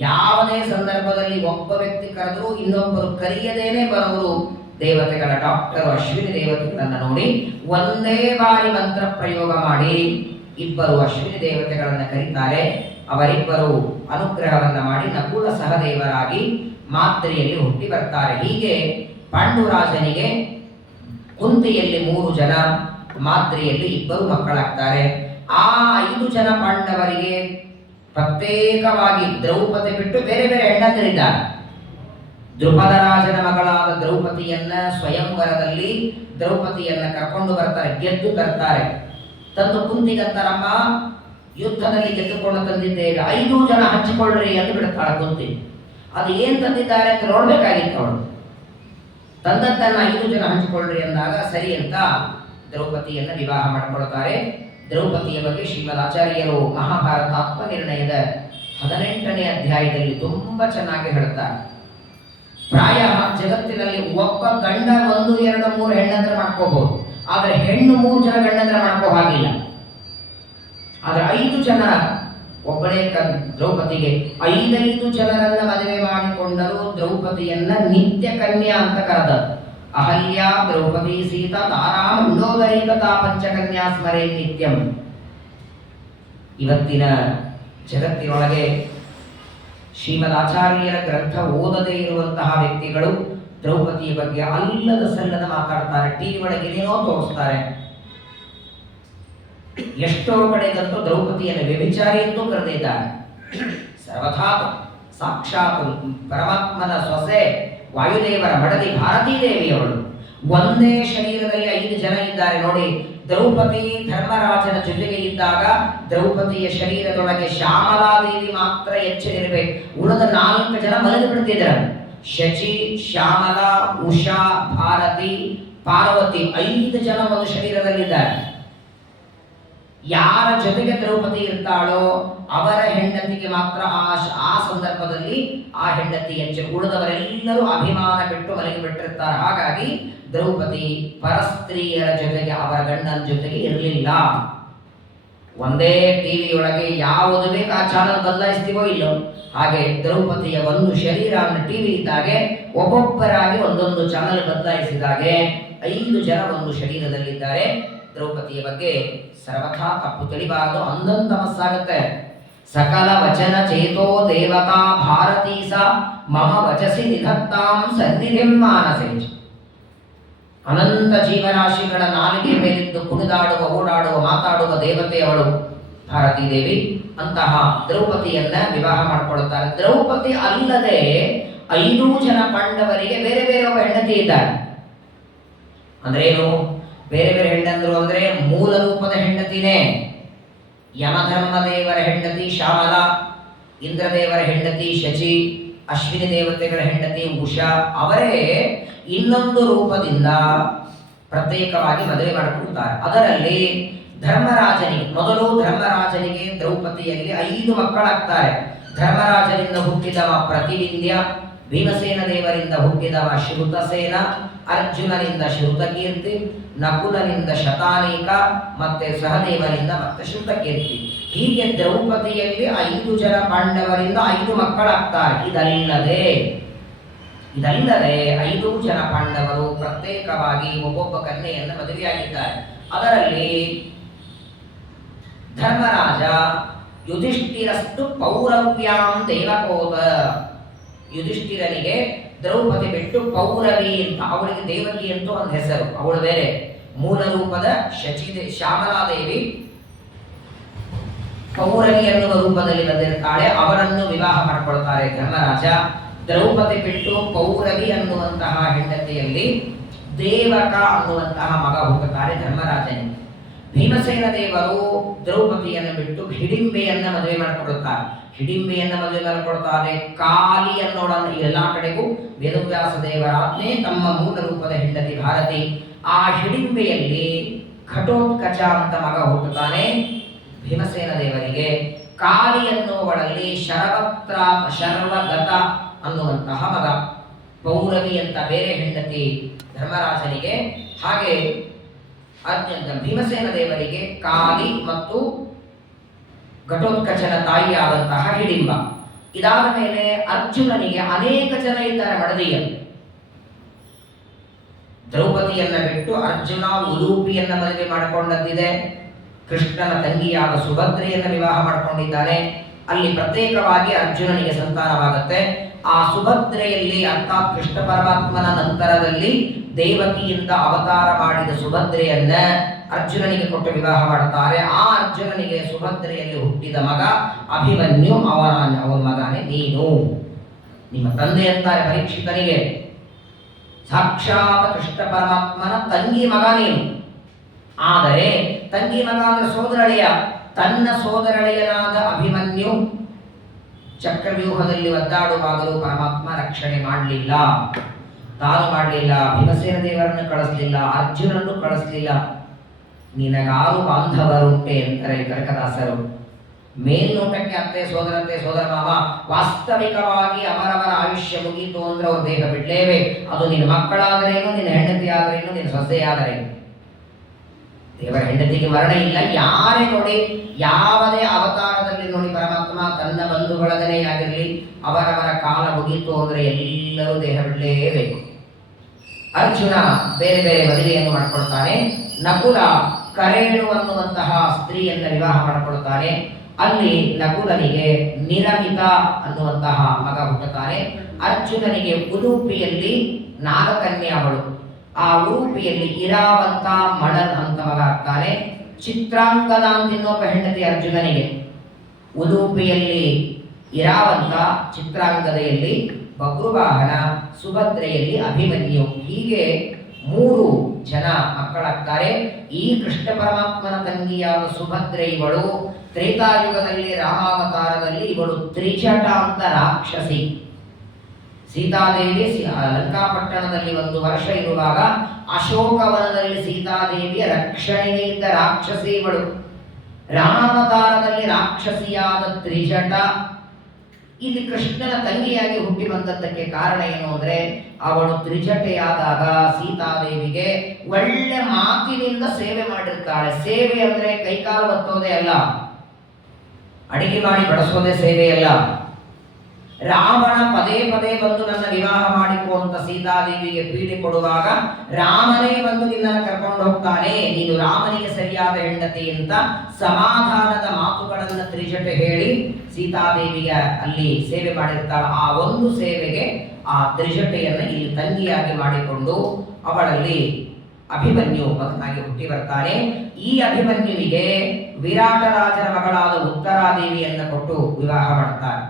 ಯಾವುದೇ ಸಂದರ್ಭದಲ್ಲಿ ಒಬ್ಬ ವ್ಯಕ್ತಿ ಕರೆದರೂ ಇನ್ನೊಬ್ಬರು ಕರೆಯದೇನೆ ಬರುವರು ದೇವತೆಗಳ ಡಾಕ್ಟರ್ ಅಶ್ವಿನಿ ದೇವತೆಗಳನ್ನ ನೋಡಿ ಒಂದೇ ಬಾರಿ ಮಂತ್ರ ಪ್ರಯೋಗ ಮಾಡಿ 2 ಅಶ್ವಿನಿ ದೇವತೆಗಳನ್ನ ಕರೀತಾರೆ. ಅವರಿಬ್ಬರು ಅನುಗ್ರಹವನ್ನ ಮಾಡಿ ನಕುಲ ಸಹದೇವರಾಗಿ ಮಾತ್ರೆಯಲ್ಲಿ ಹುಟ್ಟಿ ಬರ್ತಾರೆ. ಹೀಗೆ ಪಾಂಡುರಾಜನಿಗೆ ಕುಂತಿಯಲ್ಲಿ 3 ಜನ, ಮಾತ್ರೆಯಲ್ಲಿ 2 ಮಕ್ಕಳಾಗ್ತಾರೆ. ಆ 5 ಜನ ಪಾಂಡವರಿಗೆ ಪ್ರತ್ಯೇಕವಾಗಿ ದ್ರೌಪದಿ ಬಿಟ್ಟು ಬೇರೆ ಬೇರೆ ಹೆಂಡಂದಿರಿದ್ದಾರೆ. ದ್ರುಪದರಾಜನ ಮಗಳಾದ ದ್ರೌಪದಿಯನ್ನ ಸ್ವಯಂವರದಲ್ಲಿ ದ್ರೌಪದಿಯನ್ನ ಕರ್ಕೊಂಡು ಬರ್ತಾರೆ, ಗೆದ್ದು ತರ್ತಾರೆ. ತಂದು ಕುಂತಿಗಂತಾರಮ್ಮ, ಯುದ್ಧದಲ್ಲಿ ಗೆದ್ದುಕೊಂಡು ತಂದಿದ್ದೇವೆ, 5 ಜನ ಹಂಚಿಕೊಳ್ಳ್ರಿ ಎಂದು ಬಿಡುತ್ತಾಳೆ ಕುಂತಿ. ಅದು ಏನ್ ತಂದಿದ್ದಾರೆ ಅಂತ ನೋಡ್ಬೇಕಾಗಿತ್ತು ಅವಳು. ತಂದದ್ದನ್ನ 5 ಜನ ಹಂಚಿಕೊಳ್ಳ್ರಿ ಎಂದಾಗ ಸರಿ ಅಂತ ದ್ರೌಪದಿಯನ್ನ ವಿವಾಹ ಮಾಡಿಕೊಳ್ತಾರೆ. ದ್ರೌಪದಿಯ ಬಗ್ಗೆ ಶ್ರೀಮದ್ ಆಚಾರ್ಯರು ಮಹಾಭಾರತ ಆತ್ಮನಿರ್ಣಯದ 18ನೇ ಅಧ್ಯಾಯದಲ್ಲಿ ತುಂಬಾ ಚೆನ್ನಾಗಿ ಹೇಳ್ತಾರೆ. ಪ್ರಾಯ ಜಗತ್ತಿನಲ್ಲಿ ಒಬ್ಬ ಗಂಡ 1, 2, 3 ಹೆಣ್ಣಂದ್ರೆ ಮಾಡ್ಕೋಬಹುದು, ಆದ್ರೆ ಹೆಣ್ಣು 3 ಜನ ಗಂಡಂದ್ರೆ ಮಾಡ್ಕೋ ಹಾಗಿಲ್ಲ. ಆದ್ರೆ 5 ಜನ, ಒಬ್ಬಳೇ ದ್ರೌಪದಿಗೆ 5 ಜನರನ್ನ ಮದುವೆ ಮಾಡಿಕೊಂಡರು. ದ್ರೌಪದಿಯನ್ನ ನಿತ್ಯ ಕನ್ಯಾ ಅಂತ ಕರೆದ. ಅಹಲ್ಯ, ದ್ರೌಪದಿ, ಸೀತಾ, ತಾರಾ, ಮಂಡೋದರಿ ತಥಾ ಪಂಚಕನ್ಯಾ ಸ್ಮರೇ ನಿತ್ಯಂ. ಇವತ್ತಿನ ಜಗತ್ತಿನೊಳಗೆ ಶ್ರೀಮದ್ ಆಚಾರ್ಯರ ಗ್ರಂಥ ಓದದೇ ಇರುವಂತಹ ವ್ಯಕ್ತಿಗಳು ದ್ರೌಪದಿಯ ಬಗ್ಗೆ ಅಲ್ಲದ ಸಲ್ಲದ ಮಾತಾಡ್ತಾರೆ, ಟಿವಿ ಒಳಗೆ ಏನೇನೋ ತೋರಿಸ್ತಾರೆ. ಎಷ್ಟೋ ಕಡೆಗಂತೂ ದ್ರೌಪದಿಯನ್ನು ವ್ಯಭಿಚಾರಿ ಎಂದು ಕರೆದಿದ್ದಾರೆ. ಸರ್ವಥಾ ಸಾಕ್ಷಾತ್ ಪರಮಾತ್ಮನ ಸೊಸೆ, ವಾಯುದೇವರ ಮಡದಿ ಭಾರತೀ ದೇವಿಯವಳು. ಒಂದೇ ಶರೀರದಲ್ಲಿ 5 ಜನ ಇದ್ದಾರೆ ನೋಡಿ. ದ್ರೌಪದಿ ಧರ್ಮರಾಜನ ಜೊತೆಗೆ ಇದ್ದಾಗ ದ್ರೌಪದಿಯ ಶರೀರದೊಳಗೆ ಶ್ಯಾಮಲಾದೇವಿ ಮಾತ್ರ ಎಚ್ಚರಿರಬೇಕು, ಉಳಿದ 4 ಜನ ಮಲಗಿ ಬಿಡ್ತಿದ್ದಾರೆ. ಶಚಿ, ಶ್ಯಾಮಲ, ಉಷಾ, ಭಾರತಿ, ಪಾರ್ವತಿ 5 ಜನ ಒಂದು ಶರೀರದಲ್ಲಿದ್ದಾರೆ. ಯಾರ ಜೊತೆಗೆ ದ್ರೌಪದಿ ಇರ್ತಾಳೋ ಅವರ ಹೆಂಡತಿಗೆ ಮಾತ್ರ ಆ ಸಂದರ್ಭದಲ್ಲಿ ಆ ಹೆಂಡತಿ ಎಚ್ಚರ, ಉಳಿದವರೆಲ್ಲರೂ ಅಭಿಮಾನ ಬಿಟ್ಟು ಮಲಗಿ ಬಿಟ್ಟಿರ್ತಾರೆ. ಹಾಗಾಗಿ ದ್ರೌಪದಿ ಪರಸ್ತ್ರೀಯರ ಜೊತೆಗೆ ಅವರ ಗಂಡನ ಜೊತೆಗೆ ಇರಲಿಲ್ಲ. ಒಂದೇ ಟಿವಿಯೊಳಗೆ ಯಾವುದು ಬೇಕು ಆ ಚಾನಲ್ ಬದಲಾಯಿಸ್ತೀವೋ ಇಲ್ಲೋ ಹಾಗೆ ದ್ರೌಪದಿಯ ಒಂದು ಶರೀರ ಟಿವಿ ಇದ್ದಾಗೆ ಒಬ್ಬೊಬ್ಬರಾಗಿ ಒಂದೊಂದು ಚಾನಲ್ ಬದಲಾಯಿಸಿದಾಗೆ 5 ಜನ ಒಂದು ಶರೀರದಲ್ಲಿದ್ದಾರೆ. ದ್ರೌಪದಿಯ ಬಗ್ಗೆ ಸರ್ವಥಾ ತಪ್ಪು ತಿಳಿಬಾರದು, ಅಂದಂತ ತಮಸ್ಸಾಗುತ್ತೆ. ಸಕಲ ವಚನ ಚೇತೋ ದೇವತಾ ಭಾರತೀ ಸ ಮಮ ವಚಸಿ ನಿಧತ್ತಾಂ ಸನ್ನಿಧಿಂ ಮಾನಸೇ. ಅನಂತ ಜೀವರಾಶಿಗಳ ನಾಲಿಗೆ ಮೇಲಿದ್ದು ಕುಣಿದಾಡುವ, ಓಡಾಡುವ, ಮಾತಾಡುವ ದೇವತೆಯವಳು ಭಾರತೀ ದೇವಿ. ಅಂತಹ ದ್ರೌಪದಿಯನ್ನ ವಿವಾಹ ಮಾಡಿಕೊಳ್ಳುತ್ತಾರೆ. ದ್ರೌಪದಿ ಅಲ್ಲದೆ 5 ಜನ ಪಾಂಡವರಿಗೆ ಬೇರೆ ಬೇರೆ ಒಬ್ಬ ಹೆಂಡತಿ ಇದ್ದಾರೆ. ಅಂದ್ರೆ ಏನು? ಬೇರೆ ಬೇರೆ ಹೆಂಡಂದ್ರು ಅಂದ್ರೆ ಮೂಲ ರೂಪದ ಹೆಂಡತಿನೇ. ಯಮಧರ್ಮದೇವರ ಹೆಂಡತಿ ಶ್ಯಾಮಲ, ಇಂದ್ರದೇವರ ಹೆಂಡತಿ ಶಚಿ, ಅಶ್ವಿನಿ ದೇವತೆಗಳ ಹೆಂಡತಿ ಉಷಾ, ಅವರೇ ಇನ್ನೊಂದು ರೂಪದಿಂದ ಪ್ರತ್ಯೇಕವಾಗಿ ಮದುವೆ ಮಾಡಿಕೊಡುತ್ತಾರೆ. ಅದರಲ್ಲಿ ಧರ್ಮರಾಜನಿಗೆ ದ್ರೌಪದಿಯಲ್ಲಿ 5 ಮಕ್ಕಳಾಗ್ತಾರೆ. ಧರ್ಮರಾಜನಿಂದ ಹುಟ್ಟಿದವ ಪ್ರತಿವಿಂಧ್ಯ, ಭೀಮಸೇನ ದೇವರಿಂದ ಹುಟ್ಟಿದವ ಶ್ರುತಸೇನ, ಅರ್ಜುನನಿಂದ ಶ್ರುತಕೀರ್ತಿ, ನಕುಲನಿಂದ ಶತಾನೀಕ, ಮತ್ತೆ ಸಹದೇವನಿಂದ ಮತ್ತೆ ಶ್ರುತಕೀರ್ತಿ. ಹೀಗೆ ದ್ರೌಪದಿಯಲ್ಲಿ 5 ಜನ ಪಾಂಡವರಿಂದ 5 ಮಕ್ಕಳಾಗ್ತಾರೆ. ಇದಲ್ಲದೆ 5 ಜನ ಪಾಂಡವರು ಪ್ರತ್ಯೇಕವಾಗಿ ಒಬ್ಬೊಬ್ಬ ಕನ್ಯೆಯನ್ನು ಮದುವೆಯಾಗಿದ್ದಾರೆ. ಅದರಲ್ಲಿ ಧರ್ಮರಾಜ ಯುಧಿಷ್ಠಿರಸ್ತು ಪೌರವ್ಯಾಂ ದೇವಕೋತ, ಯುಧಿಷ್ಠಿರನಿಗೆ ದ್ರೌಪದಿ ಬಿಟ್ಟು ಪೌರವಿ ಅಂತ, ಅವಳಿಗೆ ದೇವಕಿ ಅಂತ ಒಂದು ಹೆಸರು, ಅವಳು ಬೇರೆ. ಮೂಲ ರೂಪದ ಶ್ಯಾಮಲಾದೇವಿ ಪೌರವಿ ಎನ್ನುವ ರೂಪದಲ್ಲಿ ಬಂದಿರ್ತಾಳೆ. ಅವರನ್ನು ವಿವಾಹ ಮಾಡಿಕೊಳ್ತಾರೆ ಧರ್ಮರಾಜ. ದ್ರೌಪದಿ ಬಿಟ್ಟು ಪೌರವಿ ಅನ್ನುವಂತಹ ಹೆಂಡತಿಯಲ್ಲಿ ದೇವಕ ಅನ್ನುವಂತಹ ಮಗ ಹುಟ್ಟುತ್ತಾರೆ ಧರ್ಮರಾಜನಿಗೆ. ಭೀಮಸೇನ ದೇವರು ದ್ರೌಪದಿಯನ್ನು ಬಿಟ್ಟು ಹಿಡಿಂಬೆಯನ್ನ ಮದುವೆ ಮಾಡಿಕೊಡುತ್ತಾರೆ. ಕಾಲಿ ಅನ್ನೋಳನ್ನು ಎಲ್ಲ ಕಡೆಗೂ ವೇದವ್ಯಾಸ ದೇವರಾಜ್ಞೆ, ತಮ್ಮ ಮೂಲ ರೂಪದ ಹೆಂಡತಿ ಭಾರತಿ. ಆ ಹಿಡಿಂಬೆಯಲ್ಲಿ ಘಟೋತ್ಕಚ ಅಂತ ಮಗ ಹುಟ್ಟುತ್ತಾನೆ ಭೀಮಸೇನ ದೇವರಿಗೆ. ಕಾಲಿ ಅನ್ನುವಳಲ್ಲಿ ಶರ್ವಗತ ಅನ್ನುವಂತಹ ಮಗ. ಪೌರವಿ ಅಂತ ಬೇರೆ ಹೆಂಡತಿ ಧರ್ಮರಾಜನಿಗೆ. ಹಾಗೆ ಭೀಮಸೇನ ದೇವರಿಗೆ ಕಾಲಿ ಮತ್ತು ಘಟೋತ್ಕಚನ ತಾಯಿಯಾದಂತಹ ಹಿಡಿಂಬ. ಇದಾದ ಮೇಲೆ ಅರ್ಜುನನಿಗೆ ಅನೇಕ ಜನ ಇದ್ದಾರೆ ಮಡದಿಯರು. ದ್ರೌಪದಿಯನ್ನ ಬಿಟ್ಟು ಅರ್ಜುನ ಉಲೂಪಿಯನ್ನ ಮದುವೆ ಮಾಡಿಕೊಂಡದ್ದಿದೆ. ಕೃಷ್ಣನ ತಂಗಿಯಾದ ಸುಭದ್ರೆಯನ್ನ ವಿವಾಹ ಮಾಡಿಕೊಂಡಿದ್ದಾನೆ. ಅಲ್ಲಿ ಪ್ರತ್ಯೇಕವಾಗಿ ಅರ್ಜುನನಿಗೆ ಸಂತಾನವಾಗುತ್ತೆ. ಆ ಸುಭದ್ರೆಯಲ್ಲಿ ಅರ್ಥಾತ್ ಕೃಷ್ಣ ಪರಮಾತ್ಮನ ನಂತರದಲ್ಲಿ ದೇವಕಿಯಿಂದ ಅವತಾರ ಮಾಡಿದ ಸುಭದ್ರೆಯನ್ನ ಅರ್ಜುನನಿಗೆ ಕೊಟ್ಟು ವಿವಾಹ ಮಾಡುತ್ತಾರೆ. ಆ ಅರ್ಜುನನಿಗೆ ಸುಭದ್ರೆಯಲ್ಲಿ ಹುಟ್ಟಿದ ಮಗ ಅಭಿಮನ್ಯು. ಅವನ ಮಗನೇ ನೀನು. ನಿಮ್ಮ ತಂದೆ ಅಂತಾರೆ ಪರೀಕ್ಷಿತನಿಗೆ, ಸಾಕ್ಷಾತ್ ಕೃಷ್ಣ ಪರಮಾತ್ಮನ ತಂಗಿ ಮಗ ನೀನು. ಆದರೆ ತಂಗಿ ಮಗ ಅಂದ್ರೆ ಸೋದರಳೆಯ. ತನ್ನ ಸೋದರಳೆಯನಾದ ಅಭಿಮನ್ಯು ಚಕ್ರವ್ಯೂಹದಲ್ಲಿ ಒದ್ದಾಡುವಾಗಲೂ ಪರಮಾತ್ಮ ರಕ್ಷಣೆ ಮಾಡಲಿಲ್ಲ. ತಾನು ಮಾಡಲಿಲ್ಲ, ಭೀಮಸೇನ ದೇವರನ್ನು ಕಳಿಸಲಿಲ್ಲ, ಅರ್ಜುನನ್ನು ಕಳಿಸಲಿಲ್ಲ. ನಿನಗಾರು ಬಾಂಧವರುಂಟೆ ಅಂತಾರೆ ಕನಕದಾಸರು. ಮೇಲ್ನೋಟಕ್ಕೆ ಅತ್ತೆ ಸೋದರ ಮಾವ, ವಾಸ್ತವಿಕವಾಗಿ ಅವರವರ ಆಯುಷ್ಯ ಮುಗೀತು ಅಂದ್ರೆ ಅವ್ರ ದೇಹ ಬಿಡ್ಲೇವೆ. ಅದು ನಿನ್ನ ಮಕ್ಕಳಾದರೇನು, ನಿನ್ನ ಹೆಂಡತಿ ಆದರೇನು, ನಿನ್ನ ಸೊಸೆಯಾದರೇನು. ದೇವರ ಹೆಂಡತಿಗೆ ಮರಣ ಇಲ್ಲ. ಯಾರೇ ನೋಡಿ, ಯಾವುದೇ ಅವತಾರದಲ್ಲಿ ನೋಡಿ ಪರಮಾತ್ಮ ತನ್ನ ಬಂಧುಗಳದನೇ ಆಗಿರಲಿ, ಅವರವರ ಕಾಲ ಮುಗೀತು ಅಂದ್ರೆ ಎಲ್ಲರೂ ದೇಹ ಬಿಡಲೇಬೇಕು. ಅರ್ಜುನ ಬೇರೆ ಬೇರೆ ಮದುವೆಯನ್ನು ಮಾಡಿಕೊಳ್ತಾನೆ. ನಕುಲ ಕರೇಣು ಅನ್ನುವಂತಹ ಸ್ತ್ರೀಯನ್ನ ವಿವಾಹ ಮಾಡಿಕೊಳ್ತಾನೆ. ಅಲ್ಲಿ ನಕುಲನಿಗೆ ನಿರಮಿತ ಅನ್ನುವಂತಹ ಮಗ ಹುಟ್ಟುತ್ತಾನೆ. ಅರ್ಜುನನಿಗೆ ಉಲೂಪಿಯಲ್ಲಿ ನಾಗಕನ್ಯೆ ಅವಳು. ಆ ಉಲೂಪಿಯಲ್ಲಿ ಇರಾವಂತ ಮಣನ್ ಅಂತ ಮಗ ಆಗ್ತಾನೆ. ಚಿತ್ರಾಂಗದ ಅಂತ ಇನ್ನೊಬ್ಬ ಹೆಂಡತಿ ಅರ್ಜುನನಿಗೆ. ಉಲೂಪಿಯಲ್ಲಿ ಇರಾವಂತ, ಚಿತ್ರಾಂಗದೆಯಲ್ಲಿ ಬಭ್ರುವಾಹನ, ಸುಭದ್ರೆಯಲ್ಲಿ ಅಭಿಮನ್ಯು. ಹೀಗೆ 3 ಜನ ಮಕ್ಕಳಾಗ್ತಾರೆ. ಈ ಕೃಷ್ಣ ಪರಮಾತ್ಮನ ತಂಗಿಯಾದ ಸುಭದ್ರೆ ಇವಳು ತ್ರೇತಾಯುಗದಲ್ಲಿ ರಾಮಾವತಾರದಲ್ಲಿ ಇವಳು ತ್ರಿಜಟ ಅಂತ ರಾಕ್ಷಸಿ. ಸೀತಾದೇವಿ ಲಂಕಾಪಟ್ಟಣದಲ್ಲಿ 1 ವರ್ಷ ಇರುವಾಗ ಅಶೋಕವನದಲ್ಲಿ ಸೀತಾದೇವಿಯ ರಕ್ಷಣೆಗೆ ಇದ್ದ ರಾಕ್ಷಸಿ ಇವಳು. ರಾಮಾವತಾರದಲ್ಲಿ ರಾಕ್ಷಸಿಯಾದ ತ್ರಿಜಟ ಇಲ್ಲಿ ಕೃಷ್ಣನ ತಂಗಿಯಾಗಿ ಹುಟ್ಟಿ ಬಂದದ್ದಕ್ಕೆ ಕಾರಣ ಏನು ಅಂದ್ರೆ, ಅವಳು ತ್ರಿಜಟೆಯಾದಾಗ ಸೀತಾದೇವಿಗೆ ಒಳ್ಳೆ ಮಾತಿನಿಂದ ಸೇವೆ ಮಾಡಿರ್ತಾಳೆ. ಸೇವೆ ಅಂದ್ರೆ ಕೈಕಾಲು ಒತ್ತೋದೇ ಅಲ್ಲ, ಅಡಿಗೆ ಮಾಡಿ ಬಡಿಸೋದೇ ಸೇವೆ ಅಲ್ಲ. ರಾವಣ ಪದೇ ಪದೇ ಬಂದು ನನ್ನ ವಿವಾಹ ಮಾಡಿಕೊ ಅಂತ ಸೀತಾದೇವಿಗೆ ಪೀಡೆ ಕೊಡುವಾಗ ರಾಮನೇ ಬಂದು ನಿನ್ನನ್ನು ಕರ್ಕೊಂಡು ಹೋಗ್ತಾನೆ, ನೀನು ರಾಮನಿಗೆ ಸರಿಯಾದ ಹೆಂಡತಿ ಅಂತ ಸಮಾಧಾನದ ಮಾತುಗಳನ್ನು ತ್ರಿಜಟೆ ಹೇಳಿ ಸೀತಾದೇವಿಗೆ ಅಲ್ಲಿ ಸೇವೆ ಮಾಡಿರ್ತಾಳೆ. ಆ ಒಂದು ಸೇವೆಗೆ ಆ ತ್ರಿಜಟೆಯನ್ನು ಇಲ್ಲಿ ತಂಗಿಯಾಗಿ ಮಾಡಿಕೊಂಡು ಅವಳಲ್ಲಿ ಅಭಿಮನ್ಯು ಮಗನಾಗಿ ಹುಟ್ಟಿ ಬರ್ತಾನೆ. ಈ ಅಭಿಮನ್ಯುವಿಗೆ ವಿರಾಟ ರಾಜನ ಮಗಳಾದ ಉತ್ತರಾದೇವಿಯನ್ನು ಕೊಟ್ಟು ವಿವಾಹ ಮಾಡ್ತಾರೆ.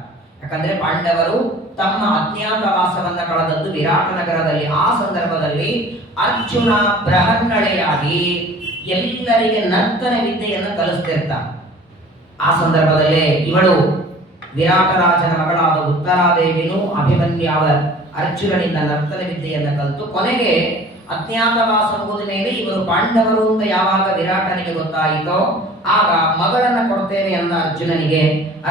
ಯಾಕಂದ್ರೆ ಪಾಂಡವರು ತಮ್ಮ ಅಜ್ಞಾತವಾಸವನ್ನ ಕಳೆದದ್ದು ವಿರಾಟ ನಗರದಲ್ಲಿ. ಆ ಸಂದರ್ಭದಲ್ಲಿ ಅರ್ಜುನ ಬೃಹನ್ನಳೆಯಾಗಿ ಎಲ್ಲರಿಗೆ ನರ್ತನ ವಿದ್ಯೆಯನ್ನು ಕಲಿಸ್ತಿರ್ತ. ಆ ಸಂದರ್ಭದಲ್ಲೇ ಇವಳು ವಿರಾಟ ರಾಜನ ಮಗಳಾದ ಉತ್ತರಾದೇವಿನೂ ಅಭಿಮನ್ಯಾವ ಅರ್ಜುನನಿಂದ ನರ್ತನ ವಿದ್ಯೆಯನ್ನು ಕಲಿತು ಕೊನೆಗೆ ಅಜ್ಞಾತವಾಸ ಮುಗಿದ ಮೇಲೆ ಇವರು ಪಾಂಡವರು ಅಂತ ಯಾವಾಗ ವಿರಾಟನಿಗೆ ಗೊತ್ತಾಯಿತೋ ಆಗ ಮಗಳನ್ನ ಕೊಡ್ತೇನೆ ಅಂದ ಅರ್ಜುನನಿಗೆ.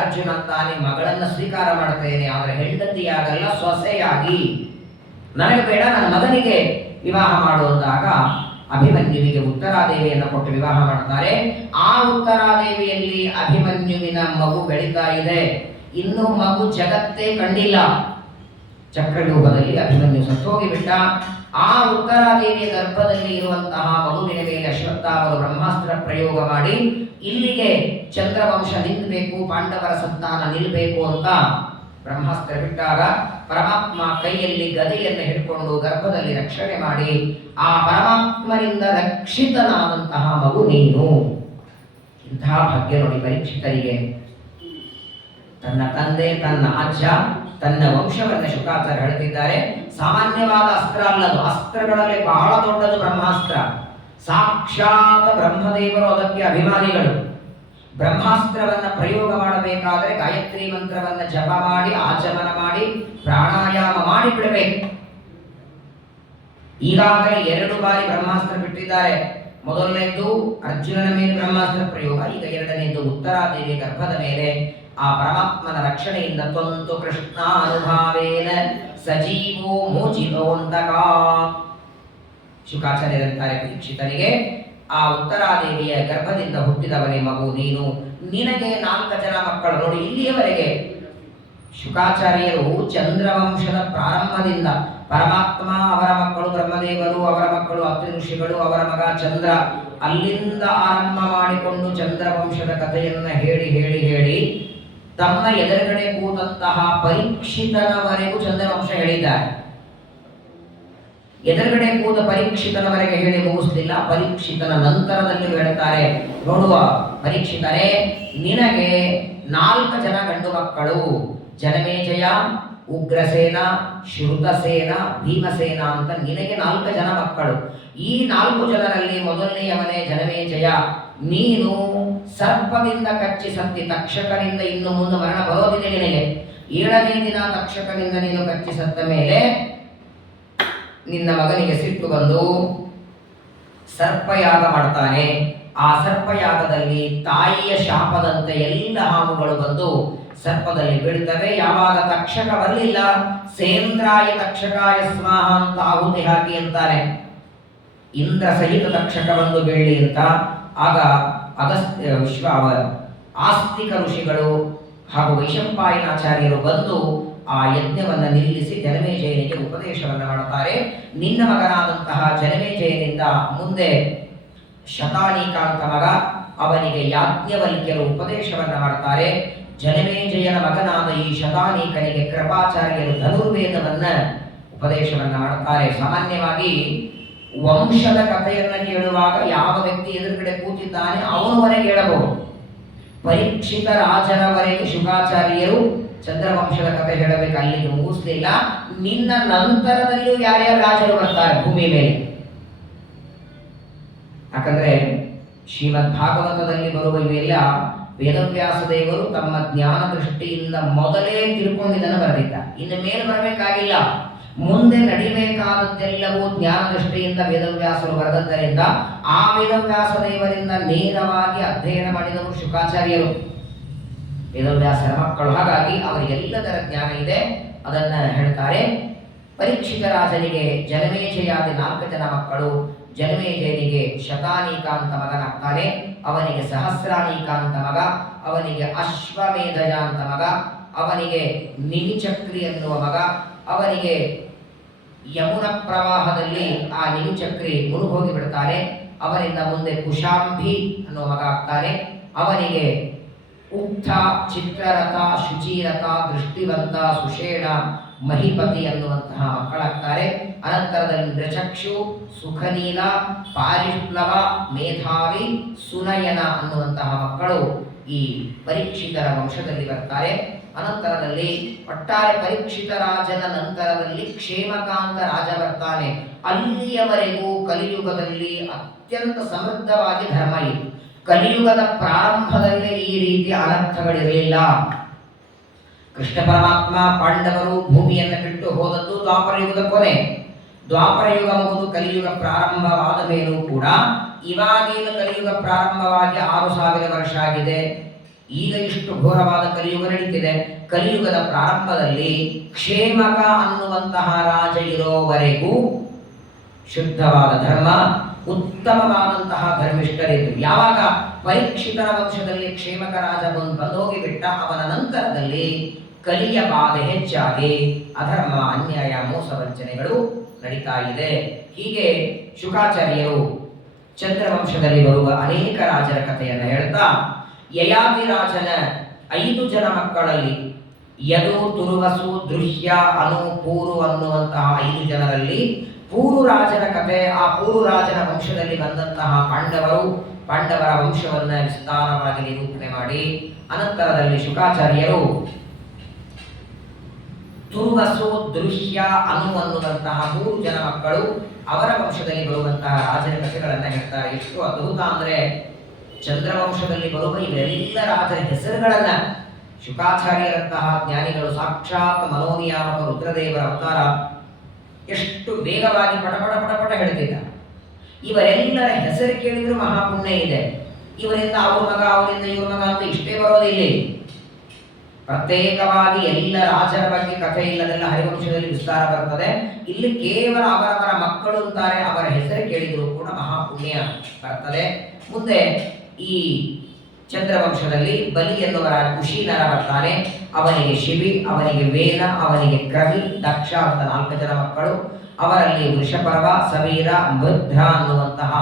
ಅರ್ಜುನ ತಾನೇ ಮಗಳನ್ನ ಸ್ವೀಕಾರ ಮಾಡ್ತೇನೆ, ಆದರೆ ಹೆಂಡತಿಯಾಗಲ್ಲ, ಸೊಸೆಯಾಗಿ ನನಗೆ ಬೇಡ, ನನ್ನ ಮಗನಿಗೆ ವಿವಾಹ ಮಾಡುವಂದಾಗ ಅಭಿಮನ್ಯುವಿಗೆ ಉತ್ತರಾದೇವಿಯನ್ನು ಕೊಟ್ಟು ವಿವಾಹ ಮಾಡ್ತಾರೆ. ಆ ಉತ್ತರಾದೇವಿಯಲ್ಲಿ ಅಭಿಮನ್ಯುವಿನ ಮಗು ಬೆಳೀತಾ ಇದೆ. ಇನ್ನೂ ಮಗು ಜಗತ್ತೇ ಕಂಡಿಲ್ಲ. ಚಕ್ರವ್ಯೂಹದಲ್ಲಿ ಅಭಿಮನ್ಯು ಸತ್ತೋಗಿಬಿಟ್ಟ. ಆ ಉತ್ತರಾದೇವಿಯ ಗರ್ಭದಲ್ಲಿ ಇರುವಂತಹ ಮಗುವಿನ ಮೇಲೆ ಅಶ್ವತ್ಥಾಮರು ಬ್ರಹ್ಮಾಸ್ತ್ರ ಪ್ರಯೋಗ ಮಾಡಿ ಇಲ್ಲಿಗೆ ಚಂದ್ರವಂಶ ನಿಲ್ಲಬೇಕು, ಪಾಂಡವರ ಸಂತಾನ ನಿಲ್ಲಬೇಕು ಅಂತ ಬ್ರಹ್ಮಾಸ್ತ್ರ ಬಿಟ್ಟಾಗ ಪರಮಾತ್ಮ ಕೈಯಲ್ಲಿ ಗದೆಯನ್ನು ಹಿಡ್ಕೊಂಡು ಗರ್ಭದಲ್ಲಿ ರಕ್ಷಣೆ ಮಾಡಿ ಆ ಪರಮಾತ್ಮನಿಂದ ರಕ್ಷಿತನಾದಂತಹ ಮಗು ನೀನು. ಇಂತಹ ಭಾಗ್ಯ ನೋಡಿ ಪರೀಕ್ಷಿತರಿಗೆ. ತನ್ನ ತಂದೆ, ತನ್ನ ಅಜ್ಜ, ತನ್ನ ವಂಶವನ್ನು ಶುಕಾಚಾರ್ಯ ಹೇಳ್ತಿದ್ದಾರೆ. ಸಾಮಾನ್ಯವಾದ ಅಸ್ತ್ರ ಅಲ್ಲದು, ಅಸ್ತ್ರಗಳಲ್ಲಿ ಬಹಳ ದೊಡ್ಡದು ಬ್ರಹ್ಮಾಸ್ತ್ರ. ಸಾಕ್ಷಾತ್ ಬ್ರಹ್ಮದೇವರು ಅದಕ್ಕೆ ಅಭಿಮಾನಿಗಳು. ಬ್ರಹ್ಮಾಸ್ತ್ರವನ್ನ ಪ್ರಯೋಗ ಮಾಡಬೇಕಾದರೆ ಗಾಯತ್ರಿ ಮಂತ್ರವನ್ನ ಜಪ ಮಾಡಿ ಆಚಮನ ಮಾಡಿ ಪ್ರಾಣಾಯಾಮ ಮಾಡಿ ಬಿಡಬೇಕು. ಈಗಾಗಲೇ 2 ಬಾರಿ ಬ್ರಹ್ಮಾಸ್ತ್ರ ಬಿಟ್ಟಿದ್ದಾರೆ. ಮೊದಲನೇದ್ದು ಅರ್ಜುನನ ಮೇಲೆ ಬ್ರಹ್ಮಾಸ್ತ್ರ ಪ್ರಯೋಗ, ಈಗ ಎರಡನೇದ್ದು ಉತ್ತರಾದೇವಿ ಗರ್ಭದ ಮೇಲೆ. ಆ ಪರಮಾತ್ಮನ ರಕ್ಷಣೆಯಿಂದ ತ್ವಂತು ಕೃಷ್ಣ ಅನುಭಾವೇನ ಸಜೀವೋ ಮೋಚಿತೋಂತಕ. ಶುಕಾಚಾರ್ಯ ಹೇಳ್ತಾರೆ ಪರೀಕ್ಷಿತನಿಗೆ, ಆ ಉತ್ತರಾದೇವಿಯ ಗರ್ಭದಿಂದ ಹುಟ್ಟಿದವನೇ ಮಗು ನೀನು. ನಿನಗೆ 4 ಜನ ಮಕ್ಕಳು. ನೋಡಿ, ಇಲ್ಲಿಯವರೆಗೆ ಶುಕಾಚಾರ್ಯರು ಚಂದ್ರವಂಶದ ಪ್ರಾರಂಭದಿಂದ ಪರಮಾತ್ಮ, ಅವರ ಮಕ್ಕಳು ಬ್ರಹ್ಮದೇವರು, ಅವರ ಮಕ್ಕಳು ಅತ್ರಿ ಋಷಿಗಳು, ಅವರ ಮಗ ಚಂದ್ರ, ಅಲ್ಲಿಂದ ಆರಂಭ ಮಾಡಿಕೊಂಡು ಚಂದ್ರವಂಶದ ಕಥೆಯನ್ನ ಹೇಳಿ ಹೇಳಿ ಹೇಳಿ ತಮ್ಮ ಎದುರುಗಡೆ ಕೂತಂತಹ ಪರೀಕ್ಷಿತನವರೆಗೂ ಚಂದ್ರವಂಶ ಹೇಳಿದ್ದಾರೆ. ಎದುರುಗಡೆ ಕೂತ ಪರೀಕ್ಷಿತನವರೆಗೆ ಹೇಳಿ ಮುಗಿಸಲಿಲ್ಲ. ಪರೀಕ್ಷಿತನ ನಂತರದಲ್ಲಿ ಹೇಳ್ತಾರೆ, ನೋಡುವ ಪರೀಕ್ಷಿತನೇ, ನಿನಗೆ 4 ಜನ ಗಂಡು ಮಕ್ಕಳು, ಜನಮೇಜಯ, ಉಗ್ರಸೇನ, ಶ್ರುತಸೇನ, ಭೀಮಸೇನ ಅಂತ ನಿನಗೆ 4 ಜನ ಮಕ್ಕಳು. ಈ 4 ಜನರಲ್ಲಿ ಮೊದಲನೆಯವನೇ ಜನಮೇಜಯ. ನೀನು ಸರ್ಪದಿಂದ ಕಚ್ಚಿ ಸತ್ತಿ, ತಕ್ಷಕನಿಂದ ಇನ್ನು ಮುಂದೆ ಮರಣ ಬರೋದಿದೆ ನಿನಗೆ. 7ನೇ ದಿನ ತಕ್ಷಕನಿಂದ ನೀನು ಕಚ್ಚಿ ಸತ್ತ ಮೇಲೆ ನಿನ್ನ ಮಗನಿಗೆ ಸಿಟ್ಟು ಬಂದು ಸರ್ಪಯಾಗ ಮಾಡ್ತಾನೆ. ಆ ಸರ್ಪಯಾಗದಲ್ಲಿ ತಾಯಿಯ ಶಾಪದಂತೆ ಎಲ್ಲ ಹಾವುಗಳು ಬಂದು ಸರ್ಪದಲ್ಲಿ ಬೀಳ್ತವೆ. ಯಾವಾಗ ತಕ್ಷಕ ಬರಲಿಲ್ಲ, ಸೇಂದ್ರಾಯ ತಕ್ಷಕಾಯ ಸ್ವಾಹ ಅಂತ ಆಹುತಿ ಹಾಕಿ ಅಂತಾರೆ. ಇಂದ್ರ ಸಹಿತ ತಕ್ಷಕ ಬಂದು ಬೀಳಿ ಅಂತ. ಆಗ ಆಸ್ತಿಕ ಋಷಿಗಳು ಹಾಗೂ ವೈಶಂಪಾಯನಾಚಾರ್ಯರು ಬಂದು ಆ ಯಜ್ಞವನ್ನು ನಿಲ್ಲಿಸಿ ಜನಮೇಜಯನಿಗೆ ಉಪದೇಶವನ್ನು ಮಾಡುತ್ತಾರೆ. ನಿನ್ನ ಮಗನಾದಂತಹ ಜನಮೇಜಯನಿಂದ ಮುಂದೆ ಶತಾನೀಕಾಂತ ಮಗ, ಅವನಿಗೆ ಯಾಜ್ಞವಲ್ಕ್ಯರು ಉಪದೇಶವನ್ನು ಮಾಡ್ತಾರೆ. ಜನಮೇಜಯನ ಮಗನಾದ ಈ ಶತಾನೀಕನಿಗೆ ಕೃಪಾಚಾರ್ಯರು ಧನುರ್ವೇದವನ್ನ ಉಪದೇಶವನ್ನು ಮಾಡುತ್ತಾರೆ. ಸಾಮಾನ್ಯವಾಗಿ ವಂಶದ ಕಥೆಯನ್ನು ಕೇಳುವಾಗ ಯಾವ ವ್ಯಕ್ತಿ ಎದುರುಗಡೆ ಕೂತಿದ್ದಾನೆ ಅವನವರೆಗೆ ಹೇಳಬಹುದು. ಪರೀಕ್ಷಿತ ರಾಜನವರೆಗೆ ಶುಕಾಚಾರ್ಯರು ಚಂದ್ರವಂಶದ ಕಥೆ ಹೇಳಬೇಕು, ಅಲ್ಲಿಗೆ ಮುಗಿಸ್ಲಿಲ್ಲ. ನಿನ್ನ ನಂತರದಲ್ಲೂ ಯಾರ್ಯಾರು ರಾಜರು ಬರ್ತಾರೆ ಭೂಮಿ ಮೇಲೆ. ಯಾಕಂದ್ರೆ ಶ್ರೀಮದ್ ಭಾಗವತದಲ್ಲಿ ಬರುವ ಇವೆಲ್ಲ ವೇದವ್ಯಾಸ ದೇವರು ತಮ್ಮ ಜ್ಞಾನ ದೃಷ್ಟಿಯಿಂದ ಮೊದಲೇ ತಿಳ್ಕೊಂಡಿದ್ದನ್ನು ಬರೆದಿದ್ದ. ಇನ್ನು ಮೇಲೆ ಬರಬೇಕಾಗಿಲ್ಲ, ಮುಂದೆ ನಡಿಬೇಕಾದದ್ದೆಲ್ಲವೂ ಜ್ಞಾನ ದೃಷ್ಟಿಯಿಂದ ವೇದವ್ಯಾಸರು ಬರೆದದ್ದರಿಂದ ಆ ವೇದವ್ಯಾಸ ದೇವರಿಂದ ನೇರವಾಗಿ ಅಧ್ಯಯನ ಮಾಡಿದವರು ಶುಕಾಚಾರ್ಯರು, ವೇದವ್ಯಾಸರ ಮಕ್ಕಳು. ಹಾಗಾಗಿ ಅವರಿಗೆಲ್ಲದರ ಜ್ಞಾನ ಇದೆ. ಅದನ್ನ ಹೇಳ್ತಾರೆ. ಪರೀಕ್ಷಿತ ರಾಜನಿಗೆ ಜನಮೇಜಯಾದಿ 4 ಜನ ಮಕ್ಕಳು. ಜನಮೇಜಯನಿಗೆ ಶತಾನೀಕಾಂತ ಮಗನಾಗ್ತಾನೆ, ಅವನಿಗೆ ಸಹಸ್ರಾನೀಕಾಂತ ಮಗ, ಅವನಿಗೆ ಅಶ್ವಮೇಧಯ ಅಂತ ಮಗ, ಅವನಿಗೆ ನಿಮಿಚಕ್ರಿ ಎನ್ನುವ ಮಗ, ಅವನಿಗೆ ಯಮುನ ಪ್ರವಾಹದಲ್ಲಿ ಆ ನಿಮಿಚಕ್ರಿ ಮುಳುಗೋಗಿ ಬಿಡ್ತಾನೆ. ಅವನಿಂದ ಮುಂದೆ ಕುಶಾಂಭಿ ಅನ್ನುವ ಮಗ ಆಗ್ತಾನೆ. ಅವನಿಗೆ ಉಕ್ಥ, ಚಿತ್ರರಥ, ಶುಚಿರಥ, ದೃಷ್ಟಿವಂತ, ಸುಷೇಣ, ಮಹಿಪತಿ ಅನ್ನುವಂತಹ ಮಕ್ಕಳಾಗ್ತಾರೆ. ಅನಂತರದಲ್ಲಿ ನೃಚಕ್ಷು, ಸುಖನೀಲ, ಪಾರಿಪ್ಲವ, ಮೇಧಾವಿ, ಸುನಯನ ಅನ್ನುವಂತಹ ಮಕ್ಕಳು ಈ ಪರೀಕ್ಷಿತರ ವಂಶದಲ್ಲಿ ಬರ್ತಾರೆ. ಅನಂತರದಲ್ಲಿ ಒಟ್ಟಾರೆ ಪರೀಕ್ಷಿತ ರಾಜನ ನಂತರದಲ್ಲಿ ಕ್ಷೇಮಕಾಂತ ರಾಜ ಬರ್ತಾನೆ. ಅಲ್ಲಿಯವರೆಗೂ ಕಲಿಯುಗದಲ್ಲಿ ಅತ್ಯಂತ ಸಮೃದ್ಧವಾಗಿ ಧರ್ಮ ಇತ್ತು. ಕಲಿಯುಗದ ಪ್ರಾರಂಭದಲ್ಲೇ ಈ ರೀತಿಯ ಅನರ್ಥಗಳಿರಲಿಲ್ಲ. ಕೃಷ್ಣ ಪರಮಾತ್ಮ ಪಾಂಡವರು ಭೂಮಿಯನ್ನು ಬಿಟ್ಟು ಹೋದದ್ದು ದ್ವಾಪರ ಯುಗದ ಕೊನೆ. ದ್ವಾಪರ ಯುಗ ಮುಗಿದು ಕಲಿಯುಗ ಪ್ರಾರಂಭವಾದ ಮೇಲೂ ಕೂಡ ಇವಾಗೇನು ಕಲಿಯುಗ ಪ್ರಾರಂಭವಾಗಿ 6000 ವರ್ಷ ಆಗಿದೆ. ಈಗ ಇಷ್ಟು ಘೋರವಾದ ಕಲಿಯುಗ ನಡೀತಿದೆ. ಕಲಿಯುಗದ ಪ್ರಾರಂಭದಲ್ಲಿ ಕ್ಷೇಮಕ ಅನ್ನುವಂತಹ ರಾಜ ಇರೋವರೆಗೂ ಶುದ್ಧವಾದ ಧರ್ಮ, ಉತ್ತಮವಾದಂತಹ ಧರ್ಮಿಷ್ಠರಿದ್ದು. ಯಾವಾಗ ಪರೀಕ್ಷಿತರ ವಂಶದಲ್ಲಿ ಕ್ಷೇಮಕ ರಾಜ ಬಂದೋಗಿ ಬಿಟ್ಟ, ಅವನ ನಂತರದಲ್ಲಿ ಕಲಿಯ ಬಾಧೆ ಹೆಚ್ಚಾಗಿ ಅಧರ್ಮ, ಅನ್ಯಾಯ, ಮೋಸ ವಂಚನೆಗಳು ನಡೀತಾ ಇದೆ. ಹೀಗೆ ಶುಕಾಚಾರ್ಯರು ಚಂದ್ರವಂಶದಲ್ಲಿ ಬರುವ ಅನೇಕ ರಾಜರ ಕಥೆಯನ್ನು ಹೇಳ್ತಾ, ಯಯಾತಿ ರಾಜನ 5 ಜನ ಮಕ್ಕಳಲ್ಲಿ ಯದು, ತುರುವಸು, ದೃಶ್ಯ, ಅನು, ಪೂರು ಅನ್ನುವಂತಹ 5 ಜನರಲ್ಲಿ ಪೂರು ರಾಜನ ಕಥೆ. ಆ ಪೂರು ರಾಜನ ವಂಶದಲ್ಲಿ ಬಂದಂತಹ ಪಾಂಡವರ ವಂಶವನ್ನು ವಿಸ್ತಾರವಾಗಿ ನಿರೂಪಣೆ ಮಾಡಿ ಅನಂತರದಲ್ಲಿ ಶುಕಾಚಾರ್ಯರು ತುರುವಸು, ದೃಶ್ಯ, ಅನು ಅನ್ನುವಂತಹ 3 ಜನ ಮಕ್ಕಳು ಅವರ ವಂಶದಲ್ಲಿ ಬರುವಂತಹ ರಾಜರ ಕಥೆಗಳನ್ನು ಹೇಳ್ತಾರೆ. ಎಷ್ಟು ಅದ್ಭುತ ಅಂದರೆ, ಚಂದ್ರವಂಶದಲ್ಲಿ ಬರುವ ಇವೆಲ್ಲ ರಾಜರ ಹೆಸರುಗಳನ್ನ ಶುಕಾಚಾರ್ಯರಂತಹ ಜ್ಞಾನಿಗಳು, ಸಾಕ್ಷಾತ್ ಮನೋನಿಯಾಮಕ ರುದ್ರದೇವರ ಅವತಾರ, ಎಷ್ಟು ವೇಗವಾಗಿ ಪಟ ಹೇಳ್ತಿದ್ದ. ಇವರೆಲ್ಲರ ಹೆಸರು ಕೇಳಿದ್ರು ಮಹಾಪುಣ್ಯ ಇದೆ. ಇವರಿಂದ ಅವ್ರ ಮಗ, ಅವರಿಂದ ಇವ್ರ ಮಗ ಅಂತ ಇಷ್ಟೇ ಬರೋದಿಲ್ಲ. ಪ್ರತ್ಯೇಕವಾಗಿ ಎಲ್ಲ ರಾಜರ ಬಗ್ಗೆ ಕಥೆ ಇಲ್ಲದೆಲ್ಲ ಹರಿವಂಶದಲ್ಲಿ ವಿಸ್ತಾರ ಬರ್ತದೆ. ಇಲ್ಲಿ ಕೇವಲ ಅವರವರ ಮಕ್ಕಳು ಅಂತಾರೆ, ಅವರ ಹೆಸರು ಕೇಳಿದ್ರು ಕೂಡ ಮಹಾಪುಣ್ಯ ಬರ್ತದೆ. ಮುಂದೆ ಈ ಚಂದ್ರವಂಶದಲ್ಲಿ ಬಲಿ ಎನ್ನುವ ಕುಶೀನರ ಬರ್ತಾನೆ. ಅವನಿಗೆ ಶಿಬಿ, ಅವನಿಗೆ ವೇನ, ಅವನಿಗೆ ಕ್ರವಿ, ದಕ್ಷ ಅಂತ 4 ಜನ ಮಕ್ಕಳು. ಅವರಲ್ಲಿ ವೃಷಪರ್ವ, ಸವೀರ, ಮೃಧ್ರ ಅನ್ನುವಂತಹ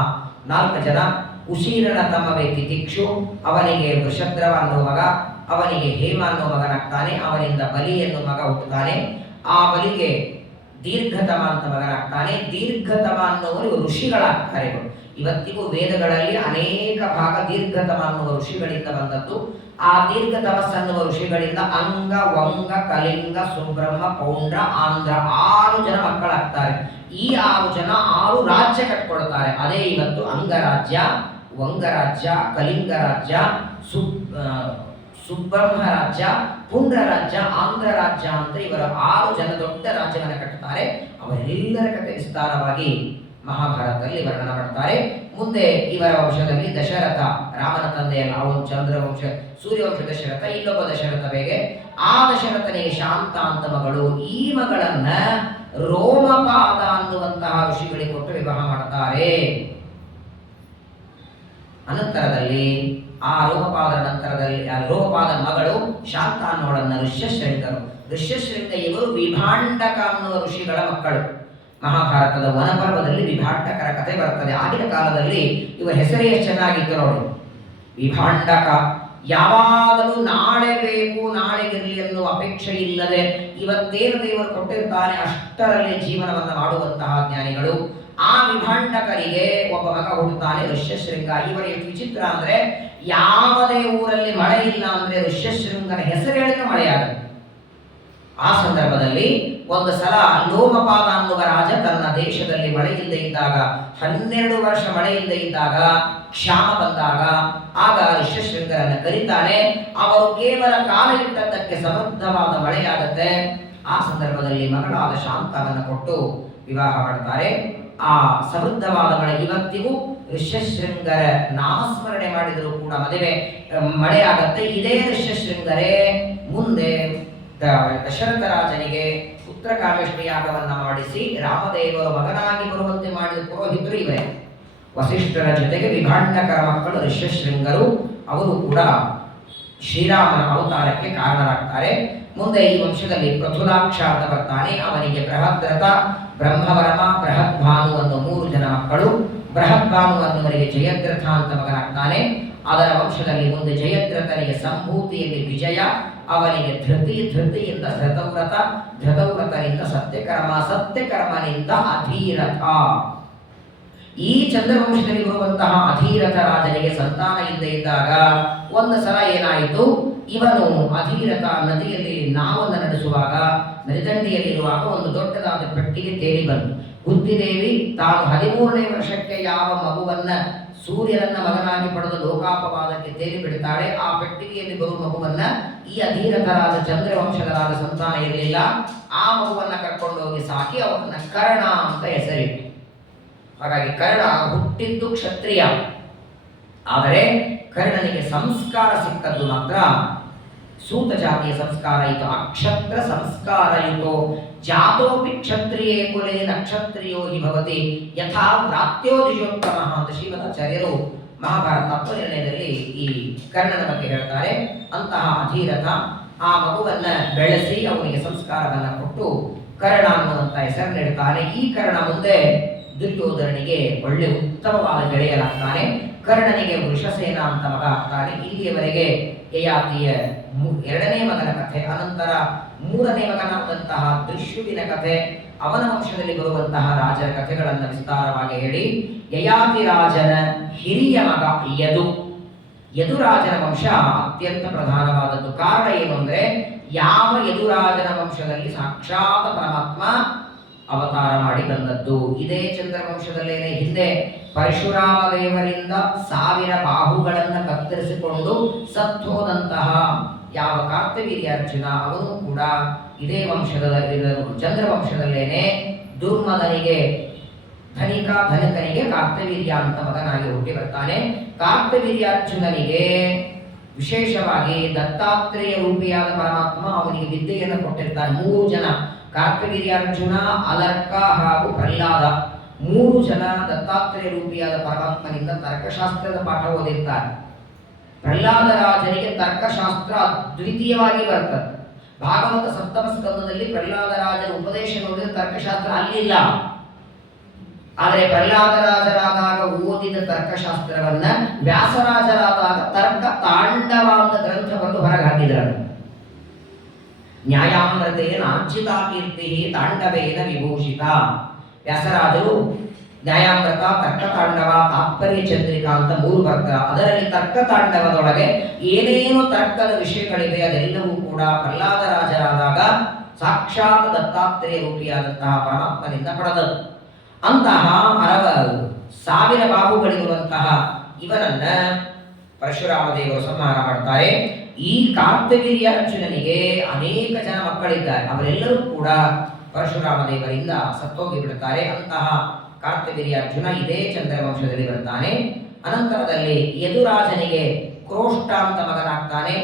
4 ಜನ. ಕುಶೀನನ ತಮ್ಮ ವ್ಯಕ್ತಿ ತಿಕ್ಷು, ಅವನಿಗೆ ವೃಷದ್ರವ ಅನ್ನುವ ಮಗ, ಅವನಿಗೆ ಹೇಮ ಅನ್ನುವ ಮಗನಾಗ್ತಾನೆ. ಅವನಿಂದ ಬಲಿ ಎನ್ನುವ ಮಗ ಹುಟ್ಟುತ್ತಾನೆ. ಆ ಬಲಿಗೆ ದೀರ್ಘತಮ ಅಂತ ಮಗನಾಗ್ತಾನೆ. ದೀರ್ಘತಮ ಅನ್ನುವರು ಋಷಿಗಳಾಗ್ತಾರೆ. ಇವತ್ತಿಗೂ ವೇದಗಳಲ್ಲಿ ಅನೇಕ ಭಾಗ ದೀರ್ಘತಮ ಅನ್ನುವ ಋಷಿಗಳಿಂದ ಬಂದದ್ದು. ಆ ದೀರ್ಘತಮಸ್ ಅನ್ನುವ ಋಷಿಗಳಿಂದ ಅಂಗ, ವಂಗ, ಕಲಿಂಗ, ಸುಬ್ರಹ್ಮ, ಪೌಂಡ್ರ, ಆಂಧ್ರ 6 ಜನ ಮಕ್ಕಳಾಗ್ತಾರೆ. ಈ 6 ಜನ 6 ರಾಜ್ಯ ಕಟ್ಕೊಳ್ತಾರೆ. ಅದೇ ಇವತ್ತು ಅಂಗರಾಜ್ಯ, ವಂಗರಾಜ್ಯ, ಕಲಿಂಗ ರಾಜ್ಯ, ಸುಬ್ರಹ್ಮ ರಾಜ್ಯ, ಪುಂಡ್ರ ರಾಜ್ಯ, ಆಂಧ್ರ ರಾಜ್ಯ ಅಂತ ಇವರ 6 ಜನ ದೊಡ್ಡ ರಾಜ್ಯವನ್ನು ಕಟ್ಟುತ್ತಾರೆ. ಅವರೆಲ್ಲರ ಕಥೆ ವಿಸ್ತಾರವಾಗಿ ಮಹಾಭಾರತದಲ್ಲಿ ವರ್ಣನ ಮಾಡ್ತಾರೆ. ಮುಂದೆ ಇವರ ವಂಶದಲ್ಲಿ ದಶರಥ, ರಾಮನ ತಂದೆಯಲ್ಲ, ಅವನು ಚಂದ್ರವಂಶ ಸೂರ್ಯವಂಶ ದಶರಥ, ಇಲ್ಲೊಬ್ಬ ದಶರಥ ಬೇಗೆ. ಆ ದಶರಥನಿಗೆ ಶಾಂತ ಅಂತ ಮಗಳು. ಈ ಮಗಳನ್ನ ರೋಮಪಾದ ಅನ್ನುವಂತಹ ಋಷಿಗಳಿಗೆ ಕೊಟ್ಟು ವಿವಾಹ ಮಾಡ್ತಾರೆ. ಅನಂತರದಲ್ಲಿ ಆ ರೋಮಪಾದ ಮಗಳು ಶಾಂತ ಅನ್ನೋಳನ್ನ ಋಷ್ಯಶೃಂಗರು. ಋಷ್ಯಶೃಂಗ ಇವರು ವಿಭಾಂಡಕ ಅನ್ನುವ ಋಷಿಗಳ ಮಕ್ಕಳು. ಮಹಾಭಾರತದ ವನಪರ್ವದಲ್ಲಿ ವಿಭಾಂಡಕರ ಕಥೆ ಬರ್ತದೆ. ಆಗಿನ ಕಾಲದಲ್ಲಿ ಇವರ ಹೆಸರೇ ಎಷ್ಟು ಚೆನ್ನಾಗಿತ್ತು ನೋಡಿ. ವಿಭಾಂಡಕ ಯಾವಾಗಲೂ ನಾಳೆ ಬೇಕು, ನಾಳೆಗಿರಲಿ ಅನ್ನುವ ಅಪೇಕ್ಷೆ ಇಲ್ಲದೆ ಇವತ್ತೇನು ದೇವರು ಕೊಟ್ಟಿರ್ತಾನೆ ಅಷ್ಟರಲ್ಲಿ ಜೀವನವನ್ನು ಮಾಡುವಂತಹ ಜ್ಞಾನಿಗಳು. ಆ ವಿಭಾಂಡಕರಿಗೆ ಒಬ್ಬ ಮಗ ಹುಟ್ಟುತ್ತಾನೆ, ಋಷ್ಯಶೃಂಗ. ಇವರ ಎಷ್ಟು ವಿಚಿತ್ರ ಅಂದ್ರೆ, ಯಾವುದೇ ಊರಲ್ಲಿ ಮಳೆ ಇಲ್ಲ ಅಂದ್ರೆ ಋಷ್ಯಶೃಂಗನ ಹೆಸರು ಹೇಳಿದ್ರೆ ಮಳೆಯಾಗುತ್ತೆ. ಆ ಸಂದರ್ಭದಲ್ಲಿ ಒಂದು ಸಲ ಲೋಮಪಾದ ಅನ್ನುವ ರಾಜ ತನ್ನ ದೇಶದಲ್ಲಿ ಮಳೆ ಇಲ್ಲದೆ ಇದ್ದಾಗ, 12 ವರ್ಷ ಮಳೆ ಇಲ್ಲದೆ ಇದ್ದಾಗ, ಕ್ಷಾಮ ಬಂದಾಗ, ಆಗ ಋಷ್ಯಶೃಂಗರನ್ನು ಕರೀತಾನೆ. ಅವರು ಕೇವಲ ಕಾಲಿಟ್ಟದ್ದಕ್ಕೆ ಸಮೃದ್ಧವಾದ ಮಳೆಯಾಗುತ್ತೆ. ಆ ಸಂದರ್ಭದಲ್ಲಿ ಮಗಳಾದ ಶಾಂತವನ್ನು ಕೊಟ್ಟು ವಿವಾಹ ಮಾಡ್ತಾರೆ. ಆ ಸಮೃದ್ಧವಾದ ಮಳೆ ಇವತ್ತಿಗೂ ಋಷ್ಯಶೃಂಗರ ನಾಮಸ್ಮರಣೆ ಮಾಡಿದರೂ ಕೂಡ ಮಳೆ ಆಗತ್ತೆ. ಇದೇ ಋಷ್ಯಶೃಂಗರೇ ಮುಂದೆ ದಶರಥ ರಾಜನಿಗೆ ಪುತ್ರ ಕಾಮೇಷ್ಟಿ ಯಾಗವನ್ನ ಮಾಡಿಸಿ ರಾಮದೇವರು ಮಗನಾಗಿ ಬರುವಂತೆ ಮಾಡಿದ ಪುರೋಹಿತರು ಇವರೇ. ವಸಿಷ್ಠರ ಜೊತೆಗೆ ವಿಭಾಂಡಕರ ಮಕ್ಕಳು ಋಷ್ಯಶೃಂಗರು. ಅವರು ಕೂಡ ಶ್ರೀರಾಮನ ಅವತಾರಕ್ಕೆ ಕಾರಣರಾಗ್ತಾರೆ. ಮುಂದೆ ಈ ವಂಶದಲ್ಲಿ ಪೃಥುಲಾಕ್ಷ ಅಂತ ಬರ್ತಾನೆ. ಅವನಿಗೆ ಬೃಹದ್ರಥ, ಬ್ರಹ್ಮವರಮ, ಬೃಹದ್ಭಾನು ಅನ್ನೋ 3 ಜನ ಮಕ್ಕಳು. ಬೃಹದ್ಭಾನು ಅನ್ನುವರಿಗೆ ಜಯದ್ರಥ ಅಂತ ಮಗನಾಗ್ತಾನೆ. ಅದರ ವಂಶದಲ್ಲಿ ಮುಂದೆ ಜಯದ್ರಥನಿಗೆ ಸಂಭೂತಿಯಲ್ಲಿ ವಿಜಯ, ಅವನಿಗೆ ಧೃತಿಯಿಂದ ಧೃತವ್ರತ, ಧೃತವ್ರತನಿಂದ ಸತ್ಯಕರ್ಮ, ಸತ್ಯಕರ್ಮನಿಂದ ಅಧೀರಥ. ಈ ಚಂದ್ರವಂಶದಲ್ಲಿ ಬರುವಂತಹ ಅಧೀರಥ ರಾಜನಿಗೆ ಸಂತಾನ ಇಲ್ಲದೆ ಇದ್ದಾಗ ಒಂದು ಸಲ ಏನಾಯಿತು, ಇವನು ಅಧೀರಥ ನದಿಯಲ್ಲಿ ನಾವನ್ನು ನಡೆಸುವಾಗ ನದಿದಂಡೆಯಲ್ಲಿರುವಾಗ ಒಂದು ದೊಡ್ಡದಾದ ಪೆಟ್ಟಿಗೆ ತೇಲಿ ಬಂತು. ಕುಂತಿದೇವಿ ತಾನು 13ನೇ ವರ್ಷಕ್ಕೆ ಯಾವ ಮಗುವನ್ನ ಸೂರ್ಯನನ್ನ ಮಗನಾಗಿ ಪಡೆದು ಲೋಕಾಪವಾದಕ್ಕೆ ತೇಲಿ ಬಿಡ್ತಾಳೆ, ಆ ಪೆಟ್ಟಿಗೆಯಲ್ಲಿ ಬರುವ ಮಗುವನ್ನ ಈ ಅಧೀರಥರಾದ ಚಂದ್ರವಂಶದರಾದ ಸಂತಾನ ಇರಲಿಲ್ಲ, ಆ ಮಗುವನ್ನ ಕರ್ಕೊಂಡೋಗಿ ಸಾಕಿ ಅವರನ್ನ ಕರ್ಣ ಅಂತ ಹೆಸರಿಟ್ಟು. ಹಾಗಾಗಿ ಕರ್ಣ ಹುಟ್ಟಿದ್ದು ಕ್ಷತ್ರಿಯ, ಆದರೆ ಕರ್ಣನಿಗೆ ಸಂಸ್ಕಾರ ಸಿಕ್ಕದ್ದು ಮಾತ್ರ ಸೂತ ಜಾತಿಯ ಸಂಸ್ಕಾರ ಇತ್ತು. ಅಕ್ಷತ್ರ ಸಂಸ್ಕಾರಯುತೋ ಜಾತೋಪಿ ಕ್ಷತ್ರಿಯೇ ಕುಲೇ ನಕ್ಷತ್ರಿಯೋ ಹಿ ಭವತಿ ಯಥಾ ವ್ರಾತ್ಯೋ ದ್ವಿಜೋತ್ತಮ ಅಂತ ಶ್ರೀಮದಾಚಾರ್ಯರು ಮಹಾಭಾರತ ತತ್ವನಿರ್ಣಯದಲ್ಲಿ ಈ ಕರ್ಣನ ಬಗ್ಗೆ ಹೇಳ್ತಾರೆ. ಅಂತಹ ಅಧೀರಥ ಆ ಮಗುವನ್ನ ಬೆಳೆಸಿ ಅವನಿಗೆ ಸಂಸ್ಕಾರವನ್ನ ಕೊಟ್ಟು ಕರ್ಣ ಅನ್ನುವಂತ ಹೆಸರು ನೀಡುತ್ತಾನೆ. ಈ ಕರ್ಣ ಮುಂದೆ ದುರ್ಯೋಧನನಿಗೆ ಒಳ್ಳೆ ಉತ್ತಮವಾದ ಗೆಳೆಯರಾಗ್ತಾನೆ. ಕರ್ಣನಿಗೆ ವೃಷಸೇನ ಅಂತ ಮಗ ಆಗ್ತಾನೆ. ಇಲ್ಲಿಯವರೆಗೆ ಯಯಾತಿಯ 2ನೇ ಮಗನ ಕಥೆ, ಅನಂತರ 3ನೇ ಮಗನಾದಂತಹ ದೃಶ್ಯುವಿನ ಕಥೆ, ಅವನ ವಂಶದಲ್ಲಿ ಬರುವಂತಹ ರಾಜರ ಕಥೆಗಳನ್ನು ವಿಸ್ತಾರವಾಗಿ ಹೇಳಿ ಯಯಾತಿ ರಾಜನ ಹಿರಿಯ ಮಗ ಯದುರಾಜನ ವಂಶ ಅತ್ಯಂತ ಪ್ರಧಾನವಾದದ್ದು. ಕಾರಣ ಏನು ಅಂದ್ರೆ, ಯಾವ ಯದುರಾಜನ ವಂಶದಲ್ಲಿ ಸಾಕ್ಷಾತ್ ಪರಮಾತ್ಮ ಅವತಾರ ಮಾಡಿ ಬಂದದ್ದು. ಇದೇ ಚಂದ್ರವಂಶದಲ್ಲೇನೆ ಹಿಂದೆ ಪರಶುರಾಮ ದೇವರಿಂದ 1000 ಬಾಹುಗಳನ್ನು ಕತ್ತರಿಸಿಕೊಂಡು ಸತ್ತೋದಂತಹ ಯಾವ ಕಾರ್ತವೀರ್ಯಾರ್ಜುನ ಅವನು ಕೂಡ ಇದೇ ಚಂದ್ರವಂಶದಲ್ಲೇನೆ ದುರ್ಮದನಿಗೆ ಧನಿಕನಿಗೆ ಕಾರ್ತವೀರ್ಯ ಅಂತ ಮಗನಾಗಿ ಹುಟ್ಟಿ ಬರ್ತಾನೆ. ಕಾರ್ತವೀರ್ಯಾರ್ಜುನನಿಗೆ ವಿಶೇಷವಾಗಿ ದತ್ತಾತ್ರೇಯ ರೂಪಿಯಾದ ಪರಮಾತ್ಮ ಅವನಿಗೆ ವಿದ್ಯೆಯನ್ನು ಕೊಟ್ಟಿರ್ತಾನೆ. 3 ಜನ, ಕಾರ್ತವೀರ್ಯಾರ್ಜುನ, ಅಲರ್ಕ ಹಾಗೂ ಪ್ರಹ್ಲಾದ, 3 ಜನ ದತ್ತಾತ್ರೇಯ ರೂಪಿಯಾದ ಪರಮಾತ್ಮನಿಂದ ತರ್ಕಶಾಸ್ತ್ರದ ಪಾಠ ಓದಿರ್ತಾರೆ. ಪ್ರಹ್ಲಾದ ರಾಜನಿಗೆ ತರ್ಕಶಾಸ್ತ್ರ ಅದ್ವಿತೀಯವಾಗಿ ಬರ್ತದೆ. ಭಾಗವತ ಸಪ್ತಮ ಸ್ಕಂದದಲ್ಲಿ ಪ್ರಹ್ಲಾದ ರಾಜನ ಉಪದೇಶ ನೋಡಿದ್ರೆ ತರ್ಕಶಾಸ್ತ್ರ ಅಲ್ಲಿಲ್ಲ. ಆದರೆ ಪ್ರಹ್ಲಾದ ರಾಜರಾದಾಗ ಓದಿದ ತರ್ಕಶಾಸ್ತ್ರವನ್ನ ವ್ಯಾಸರಾಜರಾದಾಗ ತರ್ಕ ತಾಂಡವ ಅಂತ ಗ್ರಂಥ ಬರೆದು ಹೊರಗೆ ಹಾಕಿದರು. ನ್ಯಾಯಾಮೃತೇನ ಅರ್ಚಿತಾ ಕೀರ್ತಿ ತಾಂಡವೇನ ವಿಭೂಷಿತ. ವ್ಯಾಸರಾಜರು ನ್ಯಾಯಾಮೃತ, ತರ್ಕ ತಾಂಡವ, ತಾತ್ಪರ್ಯ ಚಂದ್ರಿಕಾ ಅಂತ 3 ಬರ್ತಾರೆ. ಅದರಲ್ಲಿ ತರ್ಕ ತಾಂಡವದೊಳಗೆ ಏನೇನು ತರ್ಕದ ವಿಷಯಗಳಿವೆ ಅದೆಲ್ಲವೂ ಕೂಡ ಪ್ರಹ್ಲಾದ ರಾಜರಾದಾಗ ಸಾಕ್ಷಾತ್ ದತ್ತಾತ್ರೇಯ ರೂಪಿಯಾದಂತಹ ಪರಮಾತ್ಮನಿಂದ ಪಡೆದದ್ದು. ಅಂತಹ 60,000 ಬಾಹುಗಳಿರುವಂತಹ ಇವನನ್ನ ಪರಶುರಾಮ ದೇವರು ಸಂಹಾರ ಮಾಡ್ತಾರೆ. ಈ ಕಾರ್ತವೀರ್ಯಾರ್ಜುನನಿಗೆ ಅನೇಕ ಜನ ಮಕ್ಕಳಿದ್ದಾರೆ. ಅವರೆಲ್ಲರೂ ಕೂಡ ಪರಶುರಾಮ ದೇವರಿಂದ ಸತ್ತೋಗಿ ಬಿಡುತ್ತಾರೆ. ಅಂತಹ ಕಾರ್ತವೀರ್ಯಾರ್ಜುನ ಇದೇ ಚಂದ್ರವಂಶದಲ್ಲಿ ಬರ್ತಾನೆ. ಅನಂತರದಲ್ಲಿ ಯದುರಾಜನಿಗೆ ಕ್ರೋಷ್ಟ ಅಂತ ಮಗನಾಗ್ತಾನೆ.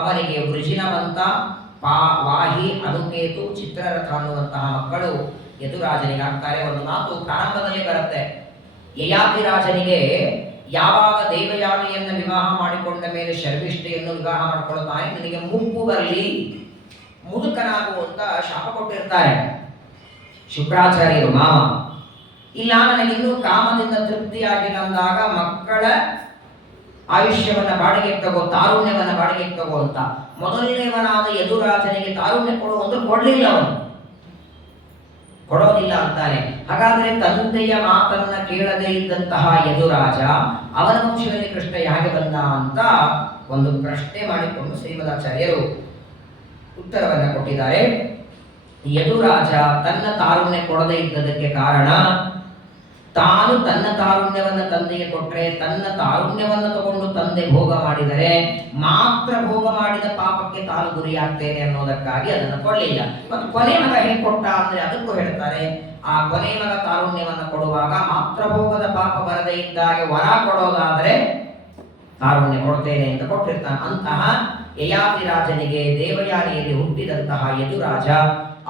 ಅವನಿಗೆ ವೃಜಿನವಂತ, ವಾಹಿ, ಅನುಕೇತು, ಚಿತ್ರರಥ ಅನ್ನುವಂತಹ ಮಕ್ಕಳು ಯದುರಾಜನಿಗಾಗ್ತಾರೆ. ಒಂದು ಮಾತು ಪ್ರಾರಂಭದಲ್ಲಿ ಬರುತ್ತೆ, ಯಯಾತಿ ರಾಜನಿಗೆ ಯಾವಾಗ ದೇವಯಾನಿಯನ್ನು ವಿವಾಹ ಮಾಡಿಕೊಂಡ ಮೇಲೆ ಶರ್ಮಿಷ್ಠೆಯನ್ನು ವಿವಾಹ ಮಾಡಿಕೊಳ್ಳುತ್ತಾನೆ, ನನಗೆ ಮುಪ್ಪು ಬರಲಿ, ಮುದುಕನಾಗುವಂತ ಶಾಪ ಕೊಟ್ಟಿರ್ತಾರೆ ಶುಕ್ರಾಚಾರ್ಯರು ಮಾವ. ಇಲ್ಲ, ನನಗಿನ್ನೂ ಕಾಮದಿಂದ ತೃಪ್ತಿಯಾಗಿಲ್ಲ ಅಂದಾಗ ಮಕ್ಕಳ ಆಯುಷ್ಯವನ್ನ ಬಾಡಿಗೆ ತಗೋ, ತಾರುಣ್ಯವನ್ನ ಬಾಡಿಗೆ ತಗೋ ಅಂತ ಮೊದಲನೇವನಾದ ಯದುರಾಜನಿಗೆ ತಾರುಣ್ಯ ಕೊಡು ಅಂದ್ರೆ ಕೊಡ್ಲಿಲ್ಲ, ಅವನು ಕೊಡೋದಿಲ್ಲ ಅಂತಾನೆ. ಹಾಗಾದ್ರೆ ತಂದೆಯ ಮಾತನ್ನ ಕೇಳದೇ ಇದ್ದಂತಹ ಯದುರಾಜ ಅವನ ವಂಶದಲ್ಲಿ ಕೃಷ್ಣ ಹೇಗೆ ಬಂದ ಅಂತ ಒಂದು ಪ್ರಶ್ನೆ ಮಾಡಿಕೊಂಡು ಶ್ರೀಮದಾಚಾರ್ಯರು ಉತ್ತರವನ್ನ ಕೊಟ್ಟಿದ್ದಾರೆ. ಯದುರಾಜ ತನ್ನ ತಾರುಣ್ಯ ಕೊಡದೇ ಇದ್ದದಕ್ಕೆ ಕಾರಣ, ತಾನು ತನ್ನ ತಾರುಣ್ಯವನ್ನ ತಂದೆಗೆ ಕೊಟ್ಟರೆ, ತನ್ನ ತಾರುಣ್ಯವನ್ನ ತಗೊಂಡು ತಂದೆ ಭೋಗ ಮಾಡಿದರೆ ಮಾತ್ರ ಭೋಗ ಮಾಡಿದ ಪಾಪಕ್ಕೆ ತಾನು ಗುರಿಯಾಗ್ತೇನೆ ಅನ್ನೋದಕ್ಕಾಗಿ ಅದನ್ನು ಕೊಡಲಿಲ್ಲ. ಮತ್ತು ಕೊನೆ ಮಗ ಹೇಗೆ ಕೊಟ್ಟ ಅಂದ್ರೆ ಅದಕ್ಕೂ ಹೇಳ್ತಾರೆ, ಆ ಕೊನೆ ಮಗ ತಾರುಣ್ಯವನ್ನ ಕೊಡುವಾಗ ಮಾತ್ರ ಭೋಗದ ಪಾಪ ಬರದೇ ಇದ್ದಾಗ ವರ ಕೊಡೋದಾದ್ರೆ ತಾರುಣ್ಯ ಕೊಡ್ತೇನೆ ಅಂತ ಕೊಟ್ಟಿರ್ತಾನೆ. ಅಂತಹ ಯಯಾತಿ ರಾಜನಿಗೆ ದೇವಯಾನಿಯಲ್ಲಿ ಹುಟ್ಟಿದಂತಹ ಯದುರಾಜ,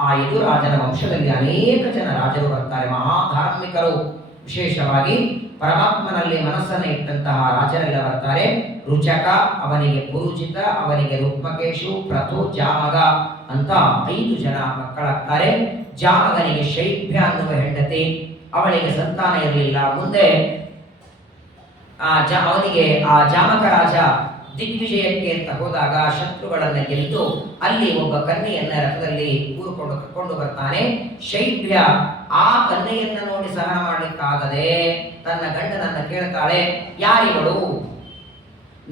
ಆ ಯದುರಾಜನ ವಂಶದಲ್ಲಿ ಅನೇಕ ಜನ ರಾಜರು ಬರ್ತಾರೆ, ಮಹಾಧಾರ್ಮಿಕರು. ವಿಶೇಷವಾಗಿ ಪರಮಾತ್ಮನಲ್ಲಿ ಮನಸ್ಸನ್ನು ಇಟ್ಟಂತಹ ರಾಜರೆಲ್ಲ ಬರ್ತಾರೆ. ರುಚಕ, ಅವನಿಗೆ ಪುರುಜಿತ, ಅವನಿಗೆ ರುಕ್ಮಕೇಶು, ಪ್ರಥು, ಜಾಮಗ ಅಂತ 5 ಜನ ಮಕ್ಕಳಾಗ್ತಾರೆ. ಜಾಮಗನಿಗೆ ಶೈಭ್ಯ ಅನ್ನುವ ಹೆಂಡತಿ, ಅವಳಿಗೆ ಸಂತಾನ ಇರಲಿಲ್ಲ. ಮುಂದೆ ಅವನಿಗೆ ಆ ಜಾಮಕ ರಾಜ ದಿಗ್ವಿಜಯಕ್ಕೆ ಅಂತ ಹೋದಾಗ ಶತ್ರುಗಳನ್ನು ಗೆದ್ದು ಅಲ್ಲಿ ಒಬ್ಬ ಕನ್ಯೆಯನ್ನ ರಥದಲ್ಲಿ ಕರ್ಕೊಂಡು ಬರ್ತಾನೆ. ಶೈಬ್ಯ ಆ ಕನ್ಯೆಯನ್ನ ನೋಡಿ ಸಹನ ಮಾಡಲಿಕ್ಕಾಗದೆ ತನ್ನ ಗಂಡನನ್ನ ಕೇಳ್ತಾಳೆ, ಯಾರಿಗಳು?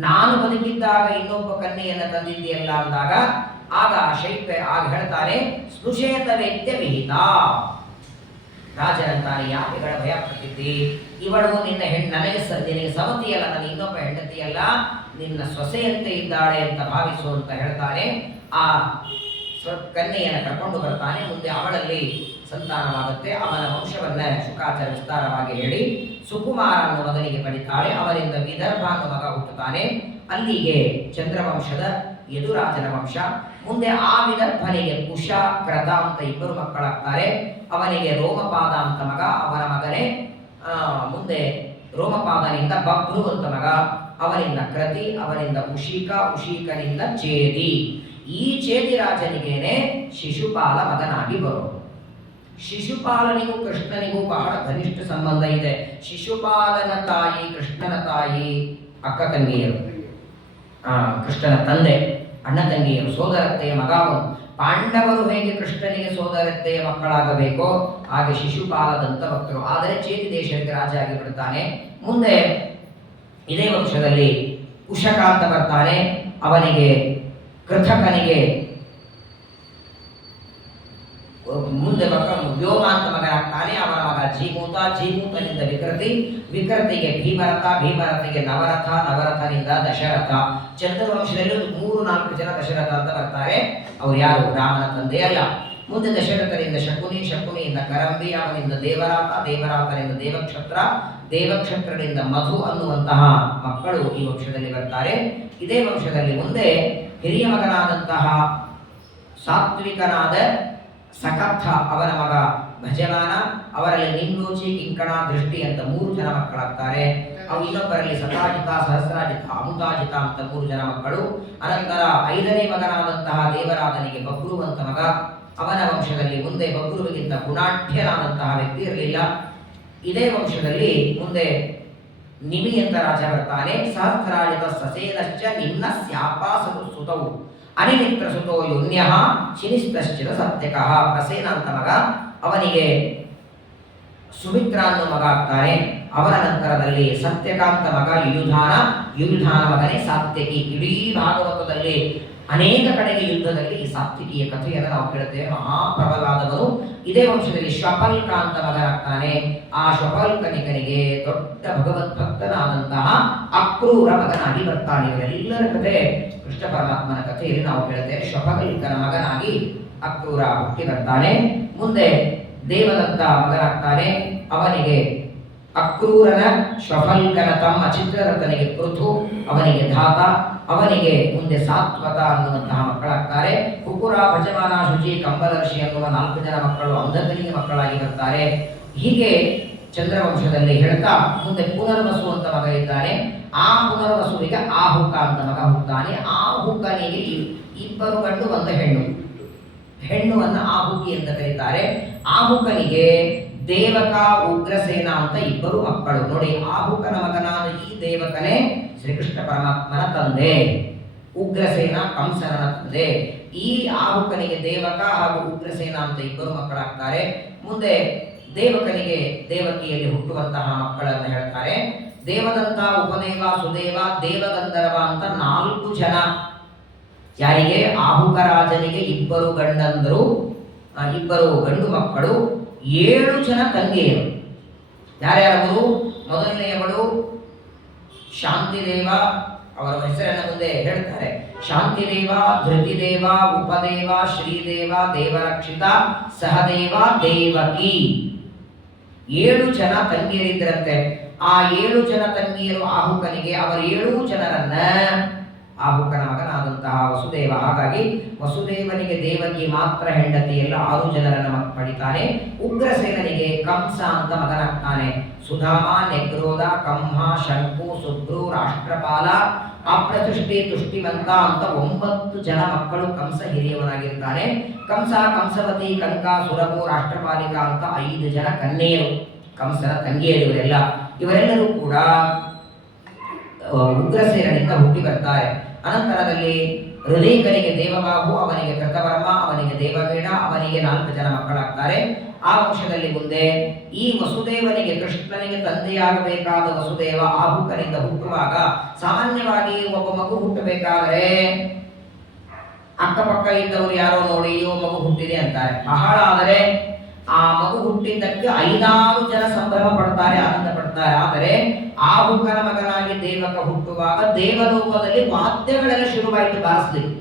ನಾನು ಬದುಕಿದ್ದಾಗ ಇನ್ನೊಬ್ಬ ಕನ್ಯೆಯನ್ನ ತಂದಿದ್ದೀಯಲ್ಲ ಅಂದಾಗ ಆಗ ಶೈಬ್ಯ ಆಗ ಹೇಳ್ತಾನೆ, ಸ್ಪೃಶೇತ ವೇದ್ಯ ವಿಹಿತ. ರಾಜನಂತಾನೆ, ಯಾಕೆಗಳ ಭಯ ಪಟ್ಟಿದ್ದಿ? ಇವಳು ನಿನ್ನ ನನಗೆ ನಿನಗೆ ಸವತಿಯಲ್ಲ, ನನ್ನ ಇನ್ನೊಬ್ಬ ಹೆಂಡತಿಯಲ್ಲ, ನಿನ್ನ ಸೊಸೆಯಂತೆ ಇದ್ದಾಳೆ ಅಂತ ಭಾವಿಸು ಅಂತ ಹೇಳ್ತಾನೆ. ಆ ಕನ್ಯೆಯನ್ನು ಕರ್ಕೊಂಡು ಬರ್ತಾನೆ. ಮುಂದೆ ಅವಳಲ್ಲಿ ಸಂತಾನವಾಗುತ್ತೆ. ಅವನ ವಂಶವನ್ನ ಶುಕಾಚಾರ್ಯ ವಿಸ್ತಾರವಾಗಿ ಹೇಳಿ ಸುಕುಮಾರ ಅನ್ನೋ ಮಗನಿಗೆ ಪಡಿತಾಳೆ. ಅವರಿಂದ ವಿದರ್ಭ ಅನ್ನೋ ಮಗ ಹುಟ್ಟುತ್ತಾನೆ. ಅಲ್ಲಿಗೆ ಚಂದ್ರವಂಶದ ಯದುರಾಜನ ವಂಶ. ಮುಂದೆ ಆ ವಿದರ್ಭನಿಗೆ ಕುಶ ಕ್ರತ ಅಂತ ಇಬ್ಬರು ಮಕ್ಕಳಾಗ್ತಾರೆ. ಅವನಿಗೆ ರೋಮಪಾದ ಅಂತ ಮಗ, ಅವನ ಮಗನೇ ಮುಂದೆ ರೋಮಪಾದನಿಂದ ಬಭ್ರು ಅಂತ ಮಗ, ಅವನಿಂದ ಕ್ರತಿ, ಅವನಿಂದ ಉಶೀಕ, ಉಶೀಕನಿಂದ ಚೇದಿ. ಈ ಚೇದಿ ರಾಜನಿಗೇನೆ ಶಿಶುಪಾಲ ಮಗನಾಗಿ ಬರೋದು. ಶಿಶುಪಾಲನಿಗೂ ಕೃಷ್ಣನಿಗೂ ಬಹಳ ಘನಿಷ್ಠ ಸಂಬಂಧ ಇದೆ. ಶಿಶುಪಾಲನ ತಾಯಿ ಕೃಷ್ಣನ ತಾಯಿ ಅಕ್ಕ ತಂಗಿಯರು, ಕೃಷ್ಣನ ತಂದೆ ಅಣ್ಣ ತಂಗಿಯರು, ಸೋದರತ್ತೆಯ ಮಗ ಅವನು. ಪಾಂಡವರು ಹೇಗೆ ಕೃಷ್ಣನಿಗೆ ಸೋದರತ್ತೆಯ ಮಕ್ಕಳಾಗಬೇಕೋ ಹಾಗೆ ಶಿಶುಪಾಲದಂತ ಭಕ್ತರು. ಆದರೆ ಚೇತಿ ದೇಶಕ್ಕೆ ರಾಜ ಆಗಿ ಬಿಡುತ್ತಾನೆ. ಮುಂದೆ ಇದೇ ವಂಶದಲ್ಲಿ ಕುಶಕ ಅಂತ ಬರ್ತಾನೆ. ಅವನಿಗೆ ಕೃತಕನಿಗೆ ಮುಂದೆ ವ್ಯೋಮ ಅಂತ ಮಗನಾಗ್ತಾನೆ. ಅವನ ಮಗ ಜೀಮೂತ, ಜೀಮೂತನಿಂದ ವಿಕೃತಿ, ವಿಕೃತಿಗೆ ಭೀಮರಥ, ಭೀಮರಥಿಗೆ ನವರಥ, ನವರಥನಿಂದ ದಶರಥ. ಚಂದ್ರವಂಶದಲ್ಲಿ 3-4 ಜನ ದಶರಥ ಅಂತ ಬರ್ತಾರೆ. ಅವ್ರು ಯಾರು? ರಾಮನ ತಂದೆ ಅಲ್ಲ. ಮುಂದೆ ದಶರಥನಿಂದ ಶಕುನಿ, ಶಕುನಿಯಿಂದ ಕರಂಬಿ, ಅವನಿಂದ ದೇವರಾತ, ದೇವರಾತನಿಂದ ದೇವಕ್ಷತ್ರ, ದೇವಕ್ಷತ್ರನಿಂದ ಮಧು ಅನ್ನುವಂತಹ ಮಕ್ಕಳು ಈ ವಂಶದಲ್ಲಿ ಬರ್ತಾರೆ. ಇದೇ ವಂಶದಲ್ಲಿ ಮುಂದೆ ಹಿರಿಯ ಮಗನಾದಂತಹ ಸಾತ್ವಿಕನಾದ ಸಕಥ ಅವನ ಮಗ ಭಜಮಾನ, ಅವರಲ್ಲಿ ನಿಂದೋಚಿ, ಕಿಂಕಣ, ದೃಷ್ಟಿ ಅಂತ 3 ಜನ ಮಕ್ಕಳಾಗ್ತಾರೆ. ಅವು ಇನ್ನೊಬ್ಬರಲ್ಲಿ ಸತಾಜಿತ, ಸಹಸ್ರಾಜಿತ, ಅಮುತಾಜಿತ ಅಂತ 3 ಜನ ಮಕ್ಕಳು. ಅನಂತರ 5ನೇ ಮಗನಾದಂತಹ ದೇವರಾಜನಿಗೆ ಬಬ್ರು ಅಂತ ಮಗ. ಅವನ ವಂಶದಲ್ಲಿ ಮುಂದೆ ಬಬ್ರುವಿಗಿಂತ ಗುಣಾಢ್ಯನಾದಂತಹ ವ್ಯಕ್ತಿ ಇರಲಿಲ್ಲ. ಇದೇ ವಂಶದಲ್ಲಿ ಮುಂದೆ ನಿಮಿ ಅಂತ ರಾಜ ಬರ್ತಾನೆ. ಸಹಸ್ರಾಜಿತ ಸಸೇನಶ್ಚ ನಿನ್ನ ಸ್ಯಾಪಾಸರು ಸುತವು ಅನಿಮಿತ್ರ ಸುತೋ ಯೋನ್ಯ ಶಿನಿಸ್ತಶ್ಚಿರ ಸತ್ಯಕಃ. ಪ್ರಸೇನ ಅಂತ ಮಗ. ಅವನಿಗೆ ಸುಮಿತ್ರ ಅನ್ನೋ ಮಗ ಆಗ್ತಾನೆ. ಅವನ ನಂತರದಲ್ಲಿ ಸತ್ಯಕಾಂತ ಮಗ ಯುಯುಧಾನ, ಯುಯುಧಾನ ಮಗನೇ ಸಾತ್ಯಕಿ. ಇಡೀ ಭಾಗವತದಲ್ಲಿ ಅನೇಕ ಕಡೆಗೆ ಯುದ್ಧದಲ್ಲಿ ಈ ಸಾತ್ವಿಕಿಯ ಕಥೆಯನ್ನು ನಾವು ಕೇಳುತ್ತೇವೆ. ಮಹಾಪ್ರಬಲಾದವರು. ಇದೇ ವಂಶದಲ್ಲಿ ಶ್ವಪಲ್ಕ ಅಂತ ಮಗನಾಗ್ತಾನೆ. ಆ ಶ್ವಪಲ್ಕನಿಕನಿಗೆ ದೊಡ್ಡ ಭಗವದ್ಭಕ್ತನಾದಂತಹ ಅಕ್ರೂರ ಮಗನಾಗಿ ಬರ್ತಾನೆ. ಇವರೆಲ್ಲರ ಕಥೆ ಕೃಷ್ಣ ಪರಮಾತ್ಮನ ಕಥೆಯಲ್ಲಿ ನಾವು ಕೇಳುತ್ತೇವೆ. ಶ್ವಪಲ್ಕನ ಮಗನಾಗಿ ಅಕ್ರೂರ ಹುಟ್ಟಿ ಬರ್ತಾನೆ. ಮುಂದೆ ದೇವದತ್ತ ಮಗನಾಗ್ತಾನೆ. ಅವನಿಗೆ ಅಕ್ರೂರನ ಶ್ವಪಲ್ಕನ ತಮ್ಮ ಚಿತ್ರರಥನಿಗೆ ಪೃಥು, ಅವನಿಗೆ ಧಾತ, ಅವನಿಗೆ ಮುಂದೆ ಸಾತ್ವತ ಅನ್ನುವಂತಹ ಮಕ್ಕಳಾಗ್ತಾರೆ. ಕುಕುರ, ಭಜಮಾನ, ಶುಚಿ, ಕಂಬದರ್ಶಿ ಅನ್ನುವ 4 ಜನ ಮಕ್ಕಳು ಅಂಧಕನಿಗೆ ಮಕ್ಕಳಾಗಿ ಬರ್ತಾರೆ. ಹೀಗೆ ಚಂದ್ರವಂಶದಲ್ಲಿ ಹೇಳ್ತಾ ಮುಂದೆ ಪುನರ್ವಸು ಅಂತ ಮಗ ಇದ್ದಾನೆ. ಆ ಪುನರ್ವಸುವಿಗೆ ಆಹುಕ ಅಂತ ಮಗ ಹುಟ್ಟಾನೆ. ಆಹುಕನಿಗೆ 2 ಗಂಡು 1 ಹೆಣ್ಣು. ಹೆಣ್ಣುವನ್ನ ಆಹುಕಿ ಅಂತ ಕರೀತಾರೆ. ಆಹುಕನಿಗೆ ದೇವಕ, ಉಗ್ರಸೇನ ಅಂತ 2 ಮಕ್ಕಳು. ನೋಡಿ, ಆಹುಕನ ಮಗನಾದ ಈ ದೇವಕನೇ ಶ್ರೀಕೃಷ್ಣ ಪರಮಾತ್ಮನ ತಂದೆ, ಉಗ್ರಸೇನ ಕಂಸನ ತಂದೆ. ಈ ಆಹುಕನಿಗೆ ದೇವಕ ಹಾಗೂ ಉಗ್ರಸೇನ ಅಂತ 2 ಮಕ್ಕಳಾಗ್ತಾರೆ. ಮುಂದೆ ದೇವಕನಿಗೆ ದೇವಕಿಯಲ್ಲಿ ಹುಟ್ಟುವಂತಹ ಮಕ್ಕಳನ್ನು ಹೇಳ್ತಾರೆ. ದೇವದಂತ, ಉಪದೇವ, ಸುದೇವ, ದೇವಗಂಧರ್ವ ಅಂತ 4 ಜನ. ಯಾರಿಗೆ? ಆಹುಕ ರಾಜನಿಗೆ 2 ಗಂಡಂದರು, 2 ಗಂಡು ಮಕ್ಕಳು, 7 ಜನ ತಂಗಿಯರು. ಯಾರ್ಯಾರವರು? ಮೊದಲನೆಯವಳು ಶಾಂತಿದೇವ. ಅವರ ಹೆಸರನ್ನು ಮುಂದೆ ಹೇಳ್ತಾರೆ. ಶಾಂತಿದೇವ, ಧೃತಿದೇವ, ಉಪದೇವ, ಶ್ರೀದೇವ, ದೇವರಕ್ಷಿತ, ಸಹದೇವ, ದೇವಕಿ. 7 ಜನ ತಂಗಿಯರಿದ್ದರಂತೆ. ಆ 7 ಜನ ತಂಗಿಯರು ಆಹುಕನಿಗೆ. ಅವರ 7 ಜನರನ್ನ ಆಹುಕನ ಮಗನಾದಂತಹ ವಸುದೇವ. ಹಾಗಾಗಿ ವಸುದೇವನಿಗೆ ದೇವಕಿ ಮಾತ್ರ ಹೆಂಡತಿ, ಎಲ್ಲ 6 ಜನರನ್ನು ಪಡಿತಾನೆ. ಉಗ್ರಸೇನನಿಗೆ ಕಂಸ ಅಂತ ಮಗನಾಗ್ತಾನೆ. ಸುಧಾಮ, ನೆಗ್ರೋಧ, ಕಂಹ, ಶಂಕು, ಸುಬ್ರು, ರಾಷ್ಟ್ರಪಾಲ, ಅಪ್ರತುಷ್ಟಿ, ತುಷ್ಟಿವಂತ ಅಂತ 9 ಜನ ಮಕ್ಕಳು. ಕಂಸ ಹಿರಿಯವನಾಗಿರ್ತಾನೆ. ಕಂಸ, ಕಂಸವತಿ, ಕಂಕ, ಸುರಭು, ರಾಷ್ಟ್ರಪಾಲಿಕ ಅಂತ 5 ಜನ ಕನ್ಯೆಯರು, ಕಂಸನ ತಂಗಿಯರು. ಇವರೆಲ್ಲರೂ ಕೂಡ ಉಗ್ರಸೇನನಿಂದ ಹುಟ್ಟಿ ಬರ್ತಾರೆ. ಅನಂತರದಲ್ಲಿ ಹೃದಯಕನಿಗೆ ದೇವಬಾಹು, ಅವನಿಗೆ ಕೃತವರ್ಮ, ಅವನಿಗೆ ದೇವವೀಣ, ಅವನಿಗೆ 4 ಜನ ಮಕ್ಕಳಾಗ್ತಾರೆ. ಆ ವಂಶದಲ್ಲಿ ಮುಂದೆ ಈ ವಸುದೇವನಿಗೆ, ಕೃಷ್ಣನಿಗೆ ತಂದೆಯಾಗಬೇಕಾದ ವಸುದೇವ ಆಹುಕನಿಂದ ಹುಟ್ಟುವಾಗ ಸಾಮಾನ್ಯವಾಗಿ ಒಬ್ಬ ಮಗು ಹುಟ್ಟಬೇಕಾದರೆ ಅಕ್ಕಪಕ್ಕ ಇದ್ದವರು ಯಾರೋ ನೋಡಿ ಇವ ಮಗು ಹುಟ್ಟಿದೆ ಅಂತಾರೆ. ಬಹಳ ಆದರೆ ಆ ಮಗು ಹುಟ್ಟಿದ್ದಕ್ಕೆ 5-6 ಜನ ಸಂಭ್ರಮ ಪಡ್ತಾರೆ, ಆನಂದ ಪಡ್ತಾರೆ. ಆದರೆ ಆಹುಕನ ಮಗನಾಗಿ ದೇವಕ ಹುಟ್ಟುವಾಗ ದೇವಲೋಕದಲ್ಲಿ ವಾದ್ಯಗಳೆಲ್ಲ ಶುರುವಾಯಿತು ಬಾರಿಸ್ಲಿಕ್ಕೆ.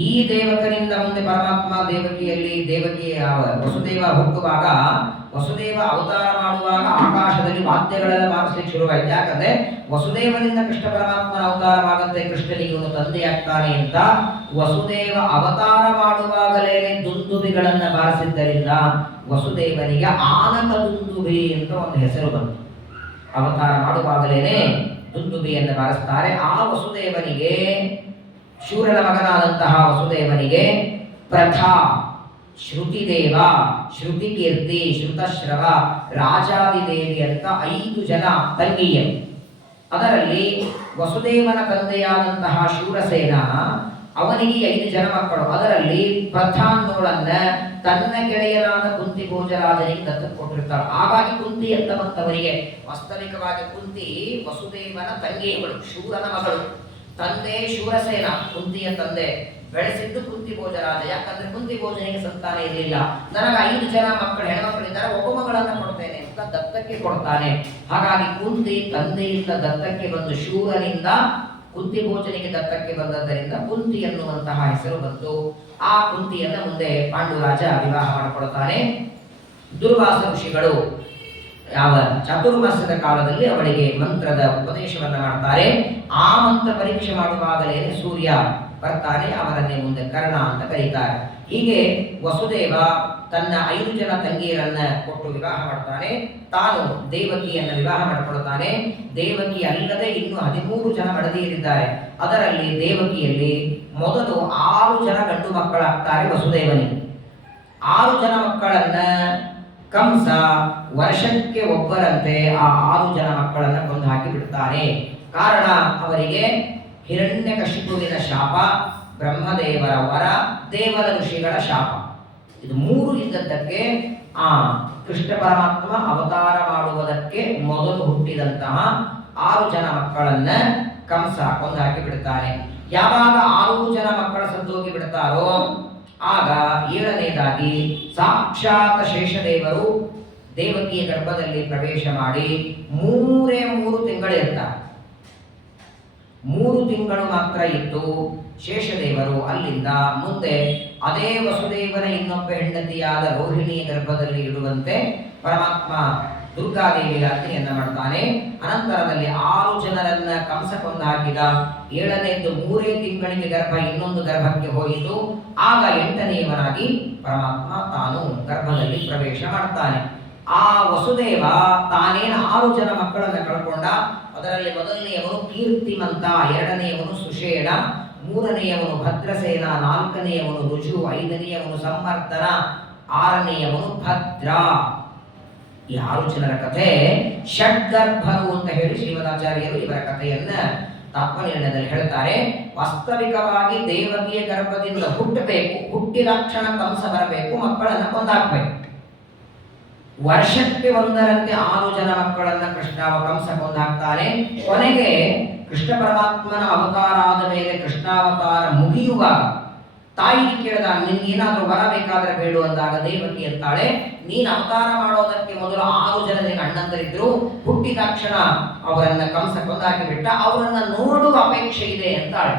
ಈ ದೇವಕನಿಂದ ಮುಂದೆ ಪರಮಾತ್ಮ ದೇವಕಿ ವಸುದೇವ ಹುಟ್ಟುವಾಗ, ವಸುದೇವ ಅವತಾರ ಮಾಡುವಾಗ ಆಕಾಶದಲ್ಲಿ ವಾದ್ಯಗಳೆಲ್ಲ ಬಾರಿಸ್ಲಿಕ್ಕೆ ಶುರುವಾಯಿತು. ಯಾಕಂದ್ರೆ ವಸುದೇವನಿಂದ ಕೃಷ್ಣ ಪರಮಾತ್ಮನ ಅವತಾರವಾಗಂತೆ ಕೃಷ್ಣನಿಗೆ ಇವನು ತಂದೆಯಾಗ್ತಾನೆ ಅಂತ ವಸುದೇವ ಅವತಾರ ಮಾಡುವಾಗಲೇನೆ ದುಂದುಬಿಗಳನ್ನ ಬಾರಿಸಿದ್ದರಿಂದ ವಸುದೇವನಿಗೆ ಆನಕ ದುಂದುಬಿ ಅಂತ ಒಂದು ಹೆಸರು ಬಂತು. ಅವತಾರ ಮಾಡುವಾಗಲೇನೆ ದುಂದುಬಿಯನ್ನು ಬಾರಿಸ್ತಾರೆ. ಆ ವಸುದೇವನಿಗೆ, ಶೂರನ ಮಗನಾದಂತಹ ವಸುದೇವನಿಗೆ ಪ್ರಥಾ, ಶ್ರುತಿದೇವ, ಶ್ರುತಿಕೀರ್ತಿ, ಶ್ರುತಶ್ರವ, ರಾಜಾದಿದೇವಿ ಅಂತ 5 ಜನ ತಂಗಿಯರು. ಅದರಲ್ಲಿ ವಸುದೇವನ ತಂದೆಯಾದಂತಹ ಶೂರಸೇನ, ಅವನಿಗೆ 5 ಜನ ಮಕ್ಕಳು. ಅದರಲ್ಲಿ ಪ್ರಥಾನ್ನೋಳನ್ನ ತನ್ನ ಗೆಳೆಯನಾದ ಕುಂತಿ ಭೋಜರಾಜನಿಗೆ ದತ್ತು ಕೊಟ್ಟಿರ್ತಾಳೆ. ಹಾಗಾಗಿ ಕುಂತಿ ಅಂತ ಬಂತವರಿಗೆ. ವಾಸ್ತವಿಕವಾಗಿ ಕುಂತಿ ವಸುದೇವನ ತಂಗಿಗಳು, ಶೂರನ ಮಗಳು. ತಂದೆ ಶೂರಸೇನ, ಕುಂತಿಯ ತಂದೆ. ಬೆಳೆಸಿದ್ದು ಕುಂತಿ ಭೋಜರಾಜ. ಯಾಕಂದ್ರೆ ಕುಂತಿ ಭೋಜನಿಗೆ ಸಂತಾನ ಇರಲಿಲ್ಲ. ನನಗೆ 5 ಜನ ಮಕ್ಕಳು, ಹೆಣ್ಮಕ್ಕಳಿದ್ದಾರೆ, ಒಬ್ಬ ಮಗಳನ್ನ ಕೊಡ್ತೇನೆ ಅಂತ ದತ್ತಕ್ಕೆ ಕೊಡ್ತಾನೆ. ಹಾಗಾಗಿ ಕುಂತಿ ತಂದೆಯಿಂದ ದತ್ತಕ್ಕೆ ಬಂದು, ಶೂರನಿಂದ ಕುಂತಿ ಭೋಜನಿಗೆ ದತ್ತಕ್ಕೆ ಬಂದದ್ದರಿಂದ ಕುಂತಿ ಎನ್ನುವಂತಹ ಹೆಸರು ಬಂತು. ಆ ಕುಂತಿಯನ್ನ ಮುಂದೆ ಪಾಂಡುರಾಜ ವಿವಾಹ ಮಾಡಿಕೊಳ್ತಾನೆ. ದುರ್ವಾಸ ಋಷಿಗಳು ಯಾವ ಚಾತುರ್ಮಾಸದ ಕಾಲದಲ್ಲಿ ಅವಳಿಗೆ ಮಂತ್ರದ ಉಪದೇಶವನ್ನ ಮಾಡ್ತಾರೆ. ಆ ಮಂತ್ರ ಪರೀಕ್ಷೆ ಮಾಡುವಾಗಲೇ ಸೂರ್ಯ ಬರ್ತಾನೆ, ಅವರನ್ನೇ ಮುಂದೆ ಕರ್ಣ ಅಂತ ಕರೀತಾರೆ. ಹೀಗೆ ವಸುದೇವ ತನ್ನ 5 ಜನ ತಂಗಿಯರನ್ನ ಕೊಟ್ಟು ವಿವಾಹ ಮಾಡ್ತಾನೆ. ತಾನು ದೇವಕಿಯನ್ನು ವಿವಾಹ ಮಾಡಿಕೊಳ್ತಾನೆ. ದೇವಕಿ ಅಲ್ಲದೆ ಇನ್ನು 13 ಜನ ಮಡದಿಯರಿದ್ದಾರೆ. ಅದರಲ್ಲಿ ದೇವಕಿಯಲ್ಲಿ ಮೊದಲು 6 ಜನ ಗಂಡು ಮಕ್ಕಳಾಗ್ತಾರೆ ವಸುದೇವನಿಗೆ. 6 ಜನ ಮಕ್ಕಳನ್ನ ಕಂಸ ವರ್ಷಕ್ಕೆ ಒಬ್ಬರಂತೆ ಆ 6 ಜನ ಮಕ್ಕಳನ್ನ ಕೊಂದು ಹಾಕಿ ಬಿಡ್ತಾನೆ. ಕಾರಣ ಅವರಿಗೆ ಹಿರಣ್ಯಕಶಿಪುವಿನ ಶಾಪ, ಬ್ರಹ್ಮದೇವರ ವರ, ದೇವರ ಋಷಿಗಳ ಶಾಪ. ಇದು 3 ಇದ್ದದ್ದಕ್ಕೆ ಆ ಕೃಷ್ಣ ಪರಮಾತ್ಮ ಅವತಾರ ಮಾಡುವುದಕ್ಕೆ ಮೊದಲು ಹುಟ್ಟಿದಂತಹ 6 ಜನ ಮಕ್ಕಳನ್ನ ಕಂಸ ಕೊಂದು ಹಾಕಿ ಬಿಡ್ತಾನೆ. ಯಾವಾಗ 6 ಜನ ಮಕ್ಕಳ ಸತ್ತೋಗಿ ಬಿಡ್ತಾರೋ ಆಗ 7ನೇದಾಗಿ ಸಾಕ್ಷಾತ್ ಶೇಷದೇವರು ದೇವಕಿಯ ಗರ್ಭದಲ್ಲಿ ಪ್ರವೇಶ ಮಾಡಿ 3 ತಿಂಗಳಿರ್ತಾರೆ. 3 ತಿಂಗಳು ಮಾತ್ರ ಇದ್ದು ಶೇಷದೇವರು ಅಲ್ಲಿಂದ ಮುಂದೆ ಅದೇ ವಸುದೇವನ ಇನ್ನೊಬ್ಬ ಹೆಂಡತಿಯಾದ ರೋಹಿಣಿಯ ಗರ್ಭದಲ್ಲಿ ಇಡುವಂತೆ ಪರಮಾತ್ಮ ದುರ್ಗಾದೇವಿಯ ಆಜ್ಞೆಯನ್ನ ಮಾಡ್ತಾನೆ. ಅನಂತರದಲ್ಲಿ 6 ಜನರನ್ನ ಕಂಸ ಕೊಂದು ಹಾಕಿದ. 7ನೇದ್ದು 3 ತಿಂಗಳಿಗೆ ಗರ್ಭ ಇನ್ನೊಂದು ಗರ್ಭಕ್ಕೆ ಹೋಯಿತು. ಆಗ 8ನೇಯವನಾಗಿ ಪರಮಾತ್ಮ ತಾನು ಗರ್ಭದಲ್ಲಿ ಪ್ರವೇಶ ಮಾಡ್ತಾನೆ. ಆ ವಸುದೇವ ತಾನೇನು 6 ಜನ ಮಕ್ಕಳನ್ನ ಕಳ್ಕೊಂಡ. ಅದರಲ್ಲಿ ಮೊದಲನೆಯವನು ಕೀರ್ತಿಮಂತ, 2ನೇಯವನು ಸುಷೇಣ, 3ನೇಯವನು ಭದ್ರಸೇನ, 4ನೇಯವನು ರುಜು, 5ನೇಯವನು ಸಂವರ್ಧನ, 6ನೇಯವನು ಭದ್ರ. ಈ 6 ಜನರ ಕಥೆ ಷಡ್ಗರ್ಭರು ಅಂತ ಹೇಳಿ ಶ್ರೀಮದಾಚಾರ್ಯರು ಇವರ ಕಥೆಯನ್ನ ತಾತ್ಪರ್ಯದಲ್ಲಿ ಹೇಳ್ತಾರೆ. ವಾಸ್ತವಿಕವಾಗಿ ದೇವಕಿಯ ಗರ್ಭದಿಂದ ಹುಟ್ಟಬೇಕು, ಹುಟ್ಟಿದ ಕ್ಷಣ ಕಂಸ ಬರಬೇಕು, ಮಕ್ಕಳನ್ನ ಕೊಂದಾಕ್ಬೇಕು. ವರ್ಷಕ್ಕೆ ಒಂದರಂತೆ 6 ಜನ ಮಕ್ಕಳನ್ನ ಕಂಸ ಕೊಂದಾಕ್ತಾನೆ. ಕೊನೆಗೆ ಕೃಷ್ಣ ಪರಮಾತ್ಮನ ಅವತಾರ ಆದ ಮೇಲೆ ಕೃಷ್ಣಾವತಾರ ಮುಗಿಯುವಾಗ ತಾಯಿಗೆ ಕೇಳಿದಾಗ ನಿನ್ಗೇನಾದ್ರೂ ಬರಬೇಕಾದ್ರೆ ಬೇಡು ಅಂದಾಗ ದೇವಕಿ ಅಂತಾಳೆ, ನೀನು ಅವತಾರ ಮಾಡೋದಕ್ಕೆ ಮೊದಲು 6 ಜನ ನಿನ್ನ ಅಣ್ಣಂದರಿದ್ರು, ಹುಟ್ಟಿದ ಕ್ಷಣ ಅವರನ್ನ ಕಂಸ ಕೊಂದಾಕಿ ಬಿಟ್ಟ, ಅವರನ್ನ ನೋಡುವ ಅಪೇಕ್ಷೆ ಇದೆ ಅಂತಾಳೆ.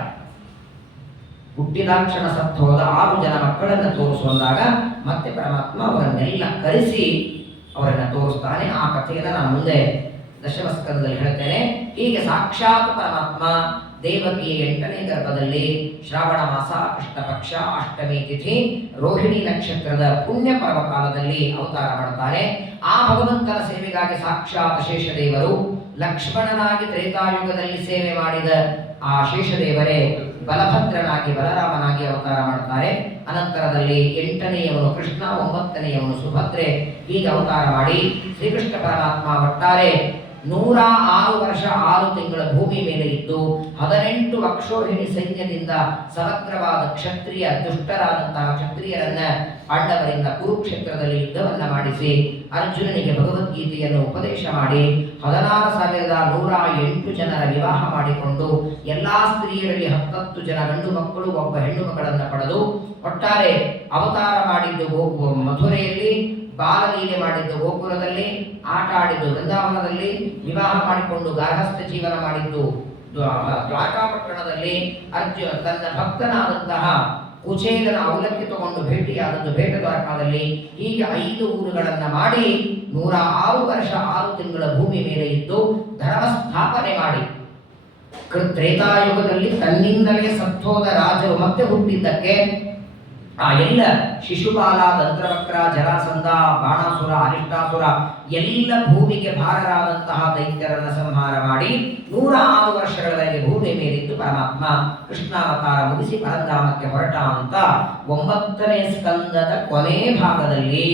ಹುಟ್ಟಿದ ಕ್ಷಣ ಸತ್ತು ಹೋದ 6 ಜನ ಮಕ್ಕಳನ್ನ ತೋರಿಸುವಂದಾಗ ಮತ್ತೆ ಪರಮಾತ್ಮ ಅವರನ್ನೆಲ್ಲ ಕರೆಸಿ ಅವರನ್ನ ತೋರಿಸ್ತಾನೆ. ಆ ಕಥೆಯನ್ನು ನಾನು ಮುಂದೆ ದಶಮಸ್ಕಂದದಲ್ಲಿ ಹೇಳ್ತೇನೆ. ಹೀಗೆ ಸಾಕ್ಷಾತ್ ಪರಮಾತ್ಮ ದೇವಕಿಯ 8ನೇ ಗರ್ಭದಲ್ಲಿ ಶ್ರಾವಣ ಮಾಸ ಕೃಷ್ಣ ಪಕ್ಷ ಅಷ್ಟಮಿ ತಿಥಿ ರೋಹಿಣಿ ನಕ್ಷತ್ರದ ಪುಣ್ಯ ಪರ್ವಕಾಲದಲ್ಲಿ ಅವತಾರ ಮಾಡ್ತಾನೆ. ಆ ಭಗವಂತನ ಸೇವೆಗಾಗಿ ಸಾಕ್ಷಾತ್ ಶೇಷದೇವರು ಲಕ್ಷ್ಮಣನಾಗಿ ತ್ರೇತಾಯುಗದಲ್ಲಿ ಸೇವೆ ಮಾಡಿದ ಆ ಶೇಷದೇವರೇ ಬಲಭದ್ರನಾಗಿ ಬಲರಾಮನಾಗಿ ಅವತಾರ ಮಾಡ್ತಾರೆ. ಅನಂತರದಲ್ಲಿ 8ನೇಯವನು ಕೃಷ್ಣ, 9ನೇಯವನು ಸುಭದ್ರೆ, ಹೀಗೆ ಅವತಾರ ಮಾಡಿ ಶ್ರೀಕೃಷ್ಣ ಪರಮಾತ್ಮ ಒಟ್ಟಾರೆ 106 ವರ್ಷ 6 ತಿಂಗಳ ಭೂಮಿ ಮೇಲೆ ಇದ್ದು 18 ಅಕ್ಷೋಹಿಣಿ ಸೈನ್ಯದಿಂದ ಸಮಗ್ರವಾದ ಕ್ಷತ್ರಿಯ ದುಷ್ಟರಾದಂತಹ ಕ್ಷತ್ರಿಯರನ್ನ ಪಾಂಡವರಿಂದ ಕುರುಕ್ಷೇತ್ರದಲ್ಲಿ ಯುದ್ಧವನ್ನ ಮಾಡಿಸಿ ಅರ್ಜುನನಿಗೆ ಭಗವದ್ಗೀತೆಯನ್ನು ಉಪದೇಶ ಮಾಡಿ 16,108 ಜನರ ವಿವಾಹ ಮಾಡಿಕೊಂಡು ಎಲ್ಲಾ ಸ್ತ್ರೀಯರಲ್ಲಿ 10 ಜನ ಗಂಡು ಮಕ್ಕಳು, ಒಬ್ಬ ಹೆಣ್ಣು ಮಕ್ಕಳನ್ನ ಪಡೆದು ಒಟ್ಟಾರೆ ಅವತಾರ ಮಾಡಿದ್ದು ಮಥುರೆಯಲ್ಲಿ, ಬಾಲಲೀಲೆ ಮಾಡಿದ್ದು ಗೋಕುಲದಲ್ಲಿ, ಆಟ ಆಡಿದ್ದು ವೃಂದಾವನದಲ್ಲಿ, ವಿವಾಹ ಮಾಡಿಕೊಂಡು ಗಾರ್ಹಸ್ಥ ಜೀವನ ಮಾಡಿದ್ದು ದ್ವಾರಕಾಪಟ್ಟಣದಲ್ಲಿ, ಅರ್ಜುನ ತನ್ನ ಭಕ್ತನಾದಂತಹ ಕುಚೇಲನ ಔಲಕ್ಯ ತಗೊಂಡು ಭೇಟಿಯಾದದ್ದು ಭೇಟ ದ್ವಾರಕಾದಲ್ಲಿ. ಹೀಗೆ 5 ಊರುಗಳನ್ನ ಮಾಡಿ 106 ವರ್ಷ 6 ತಿಂಗಳ ಭೂಮಿ ಮೇಲೆ ಇದ್ದು ಧರ್ಮ ಸ್ಥಾಪನೆ ಮಾಡಿ ತ್ರೇತಾಯುಗದಲ್ಲಿ ತನ್ನಿಂದಲೇ ಸತ್ತೋದ ರಾಜರು ಮತ್ತೆ ಹುಟ್ಟಿದ್ದಕ್ಕೆ ಆ ಎಲ್ಲ ಶಿಶುಪಾಲ, ದಂತ್ರವಕ್ರ, ಜರಾಸಂಧ, ಬಾಣಾಸುರ, ಅರಿಷ್ಟಾಸುರ ಎಲ್ಲ ಭೂಮಿಗೆ ಭಾರರಾದಂತಹ ದೈತ್ಯರನ್ನ ಸಂಹಾರ ಮಾಡಿ 106 ವರ್ಷಗಳವರೆಗೆ ಭೂಮಿ ಮೇಲಿದ್ದು ಪರಮಾತ್ಮ ಕೃಷ್ಣಾವತಾರ ಮುಗಿಸಿ ಪರಂಧಾಮಕ್ಕೆ ಹೊರಟ ಅಂತ 9ನೇ ಸ್ಕಂದದ ಕೊನೆ ಭಾಗದಲ್ಲಿ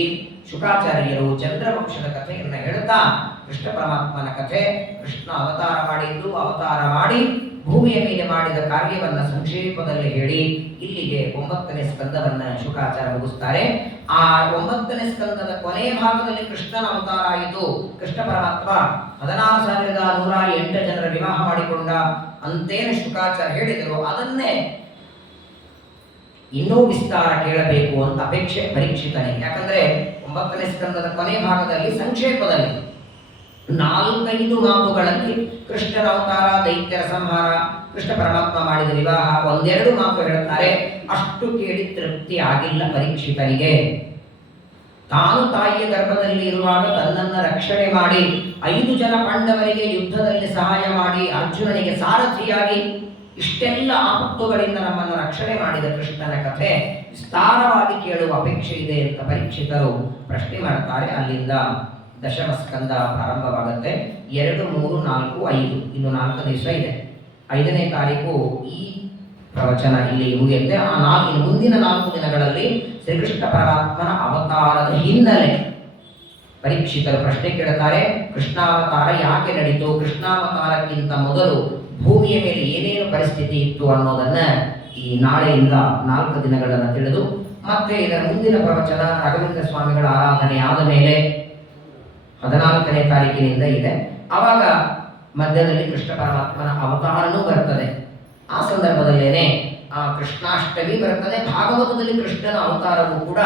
ಶುಕಾಚಾರ್ಯರು ಚಂದ್ರವಂಶದ ಕಥೆಯನ್ನು ಹೇಳ್ತಾ ಕೃಷ್ಣ ಪರಮಾತ್ಮನ ಕಥೆ, ಕೃಷ್ಣ ಅವತಾರ ಮಾಡಿದ್ದು, ಅವತಾರ ಮಾಡಿ ಭೂಮಿಯ ಮೇಲೆ ಮಾಡಿದ ಕಾರ್ಯವನ್ನ ಸಂಕ್ಷೇಪದಲ್ಲಿ ಹೇಳಿ ಇಲ್ಲಿಗೆ 9ನೇ ಸ್ಕಂದವನ್ನ ಶುಕಾಚಾರ್ಯ ಮುಗಿಸ್ತಾರೆ. ಆ 9ನೇ ಸ್ಕಂದದ ಕೊನೆಯ ಭಾಗದಲ್ಲಿ ಕೃಷ್ಣನ ಅವತಾರ ಆಯಿತು. ಕೃಷ್ಣ ಪರಮಾತ್ಮ 16,108 ಜನರ ವಿವಾಹ ಮಾಡಿಕೊಂಡ ಅಂತೇನು ಶುಕಾಚಾರ್ಯ ಹೇಳಿದರು. ಅದನ್ನೇ ಇನ್ನೂ ವಿಸ್ತಾರ ಕೇಳಬೇಕು ಅಂತ ಅಪೇಕ್ಷೆ ಪರೀಕ್ಷಿತನಿಗೆ. ಯಾಕಂದ್ರೆ 9ನೇ ಸ್ಕಂದದ ಕೊನೆ ಭಾಗದಲ್ಲಿ ಸಂಕ್ಷೇಪದಲ್ಲಿ 4-5 ಮಾತುಗಳಲ್ಲಿ ಕೃಷ್ಣನ ಅವತಾರ, ದೈತ್ಯರ ಸಂಹಾರ, ಕೃಷ್ಣ ಪರಮಾತ್ಮ ಮಾಡಿದ ವಿವಾಹ, 1-2 ಮಾತು ಹೇಳುತ್ತಾರೆ. ಅಷ್ಟು ಕೇಳಿ ತೃಪ್ತಿ ಆಗಿಲ್ಲ ಪರೀಕ್ಷಿತನಿಗೆ. ತಾನು ತಾಯಿಯ ಗರ್ಭದಲ್ಲಿ ಇರುವಾಗ ತನ್ನನ್ನು ರಕ್ಷಣೆ ಮಾಡಿ 5 ಜನ ಪಾಂಡವರಿಗೆ ಯುದ್ಧದಲ್ಲಿ ಸಹಾಯ ಮಾಡಿ ಅರ್ಜುನನಿಗೆ ಸಾರಥಿಯಾಗಿ ಇಷ್ಟೆಲ್ಲ ಆಪತ್ತುಗಳಿಂದ ನಮ್ಮನ್ನು ರಕ್ಷಣೆ ಮಾಡಿದ ಕೃಷ್ಣನ ಕಥೆ ವಿಸ್ತಾರವಾಗಿ ಕೇಳುವ ಅಪೇಕ್ಷೆ ಇದೆ ಅಂತ ಪರೀಕ್ಷಿತರು ಪ್ರಶ್ನೆ ಮಾಡ್ತಾರೆ. ಅಲ್ಲಿಂದ ದಶಮ ಸ್ಕಂದ ಪ್ರಾರಂಭವಾಗುತ್ತೆ. 2, 3, 4, 5 ಇನ್ನು 4 ದಿವಸ ಇದೆ. 5ನೇ ತಾರೀಕು ಈ ಪ್ರವಚನ ಇಲ್ಲಿ ಮುಗಿಯುತ್ತೆ. ಇನ್ನು ಮುಂದಿನ 4 ದಿನಗಳಲ್ಲಿ ಶ್ರೀಕೃಷ್ಣ ಪರಮಾತ್ಮನ ಅವತಾರದ ಹಿನ್ನೆಲೆ ಪರೀಕ್ಷಿತರು ಪ್ರಶ್ನೆ ಕೇಳುತ್ತಾರೆ. ಕೃಷ್ಣಾವತಾರ ಯಾಕೆ ನಡೀತು, ಕೃಷ್ಣಾವತಾರಕ್ಕಿಂತ ಮೊದಲು ಭೂಮಿಯ ಮೇಲೆ ಏನೇನು ಪರಿಸ್ಥಿತಿ ಇತ್ತು ಅನ್ನೋದನ್ನ ಈ ನಾಳೆಯಿಂದ 4 ದಿನಗಳನ್ನು ತಿಳಿದು ಮತ್ತೆ ಇದರ ಮುಂದಿನ ಪ್ರವಚನ ರಾಘವೇಂದ್ರ ಸ್ವಾಮಿಗಳ ಆರಾಧನೆ ಆದ ಮೇಲೆ 14ನೇ ತಾರೀಕಿನಿಂದ ಇದೆ. ಆವಾಗ ಮಧ್ಯದಲ್ಲಿ ಕೃಷ್ಣ ಪರಮಾತ್ಮನ ಅವತಾರನೂ ಬರ್ತದೆ. ಆ ಸಂದರ್ಭದಲ್ಲೇನೆ ಆ ಕೃಷ್ಣಾಷ್ಟಮಿ ಬರ್ತದೆ. ಭಾಗವತದಲ್ಲಿ ಕೃಷ್ಣನ ಅವತಾರವೂ ಕೂಡ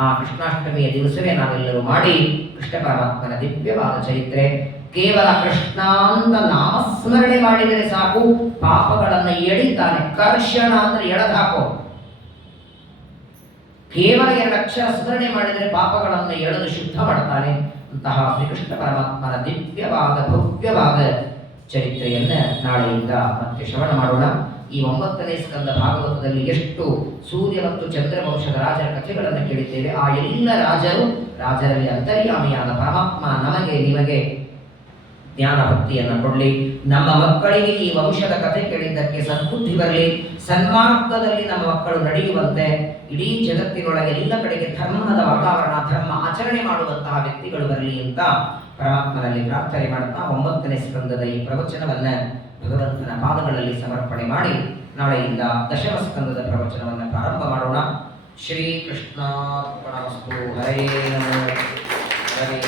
ಆ ಕೃಷ್ಣಾಷ್ಟಮಿಯ ದಿವಸವೇ ನಾವೆಲ್ಲರೂ ಮಾಡಿ ಕೃಷ್ಣ ಪರಮಾತ್ಮನ ದಿವ್ಯವಾದ ಚರಿತ್ರೆ. ಕೇವಲ ಕೃಷ್ಣ ಅಂತ ನಾಮಸ್ಮರಣೆ ಮಾಡಿದರೆ ಸಾಕು, ಪಾಪಗಳನ್ನು ಎಳಿತಾನೆ. ಕರ್ಷಣ ಅಂದ್ರೆ ಎಳೆದಾಕೋ. ಕೇವಲ 2 ಅಕ್ಷರ ಸ್ಮರಣೆ ಮಾಡಿದರೆ ಪಾಪಗಳನ್ನು ಎಳೆದು ಶುದ್ಧ ಮಾಡ್ತಾನೆ. ಅಂತಹ ಶ್ರೀಕೃಷ್ಣ ಪರಮಾತ್ಮನ ದಿವ್ಯವಾದ ಭವ್ಯವಾದ ಚರಿತ್ರೆಯನ್ನ ನಾಳೆಯಿಂದ ಮತ್ತೆ ಶ್ರವಣ ಮಾಡೋಣ. ಈ 9ನೇ ಸ್ಕಂದ ಭಾಗವತದಲ್ಲಿ ಎಷ್ಟು ಸೂರ್ಯ ಮತ್ತು ಚಂದ್ರವಂಶದ ರಾಜರ ಕಥೆಗಳನ್ನು ಕೇಳಿದ್ದೇವೆ. ಆ ಎಲ್ಲ ರಾಜರಲ್ಲಿ ಅಂತರ್ಯಾಮಿಯಾದ ಪರಮಾತ್ಮ ನಮಗೆ ನಿಮಗೆ ಜ್ಞಾನ ಭಕ್ತಿಯನ್ನು ಕೊಡಲಿ. ನಮ್ಮ ಮಕ್ಕಳಿಗೆ ಈ ವಂಶದ ಕಥೆ ಕೇಳಿದ್ದಕ್ಕೆ ಸದ್ಬುದ್ಧಿ ಬರಲಿ. ಸನ್ಮಾರ್ಗದಲ್ಲಿ ನಮ್ಮ ಮಕ್ಕಳು ನಡೆಯುವಂತೆ ಇಡೀ ಜಗತ್ತಿನೊಳಗೆ ಎಲ್ಲ ಕಡೆಗೆ ಧರ್ಮದ ವಾತಾವರಣ, ಧರ್ಮ ಆಚರಣೆ ಮಾಡುವಂತಹ ವ್ಯಕ್ತಿಗಳು ಬರಲಿ ಅಂತ ಪರಮಾತ್ಮನಲ್ಲಿ ಪ್ರಾರ್ಥನೆ ಮಾಡುತ್ತಾ 9ನೇ ಸ್ಕಂದದ ಈ ಪ್ರವಚನವನ್ನ ಭಗವಂತನ ಪಾದಗಳಲ್ಲಿ ಸಮರ್ಪಣೆ ಮಾಡಿ ನಾಳೆಯಿಂದ ದಶಮ ಸ್ಕಂದದ ಪ್ರವಚನವನ್ನು ಪ್ರಾರಂಭ ಮಾಡೋಣ. ಶ್ರೀಕೃಷ್ಣಾರ್ಪಣಮಸ್ತು. ಹರೇ ನಮೋ ಹರೇ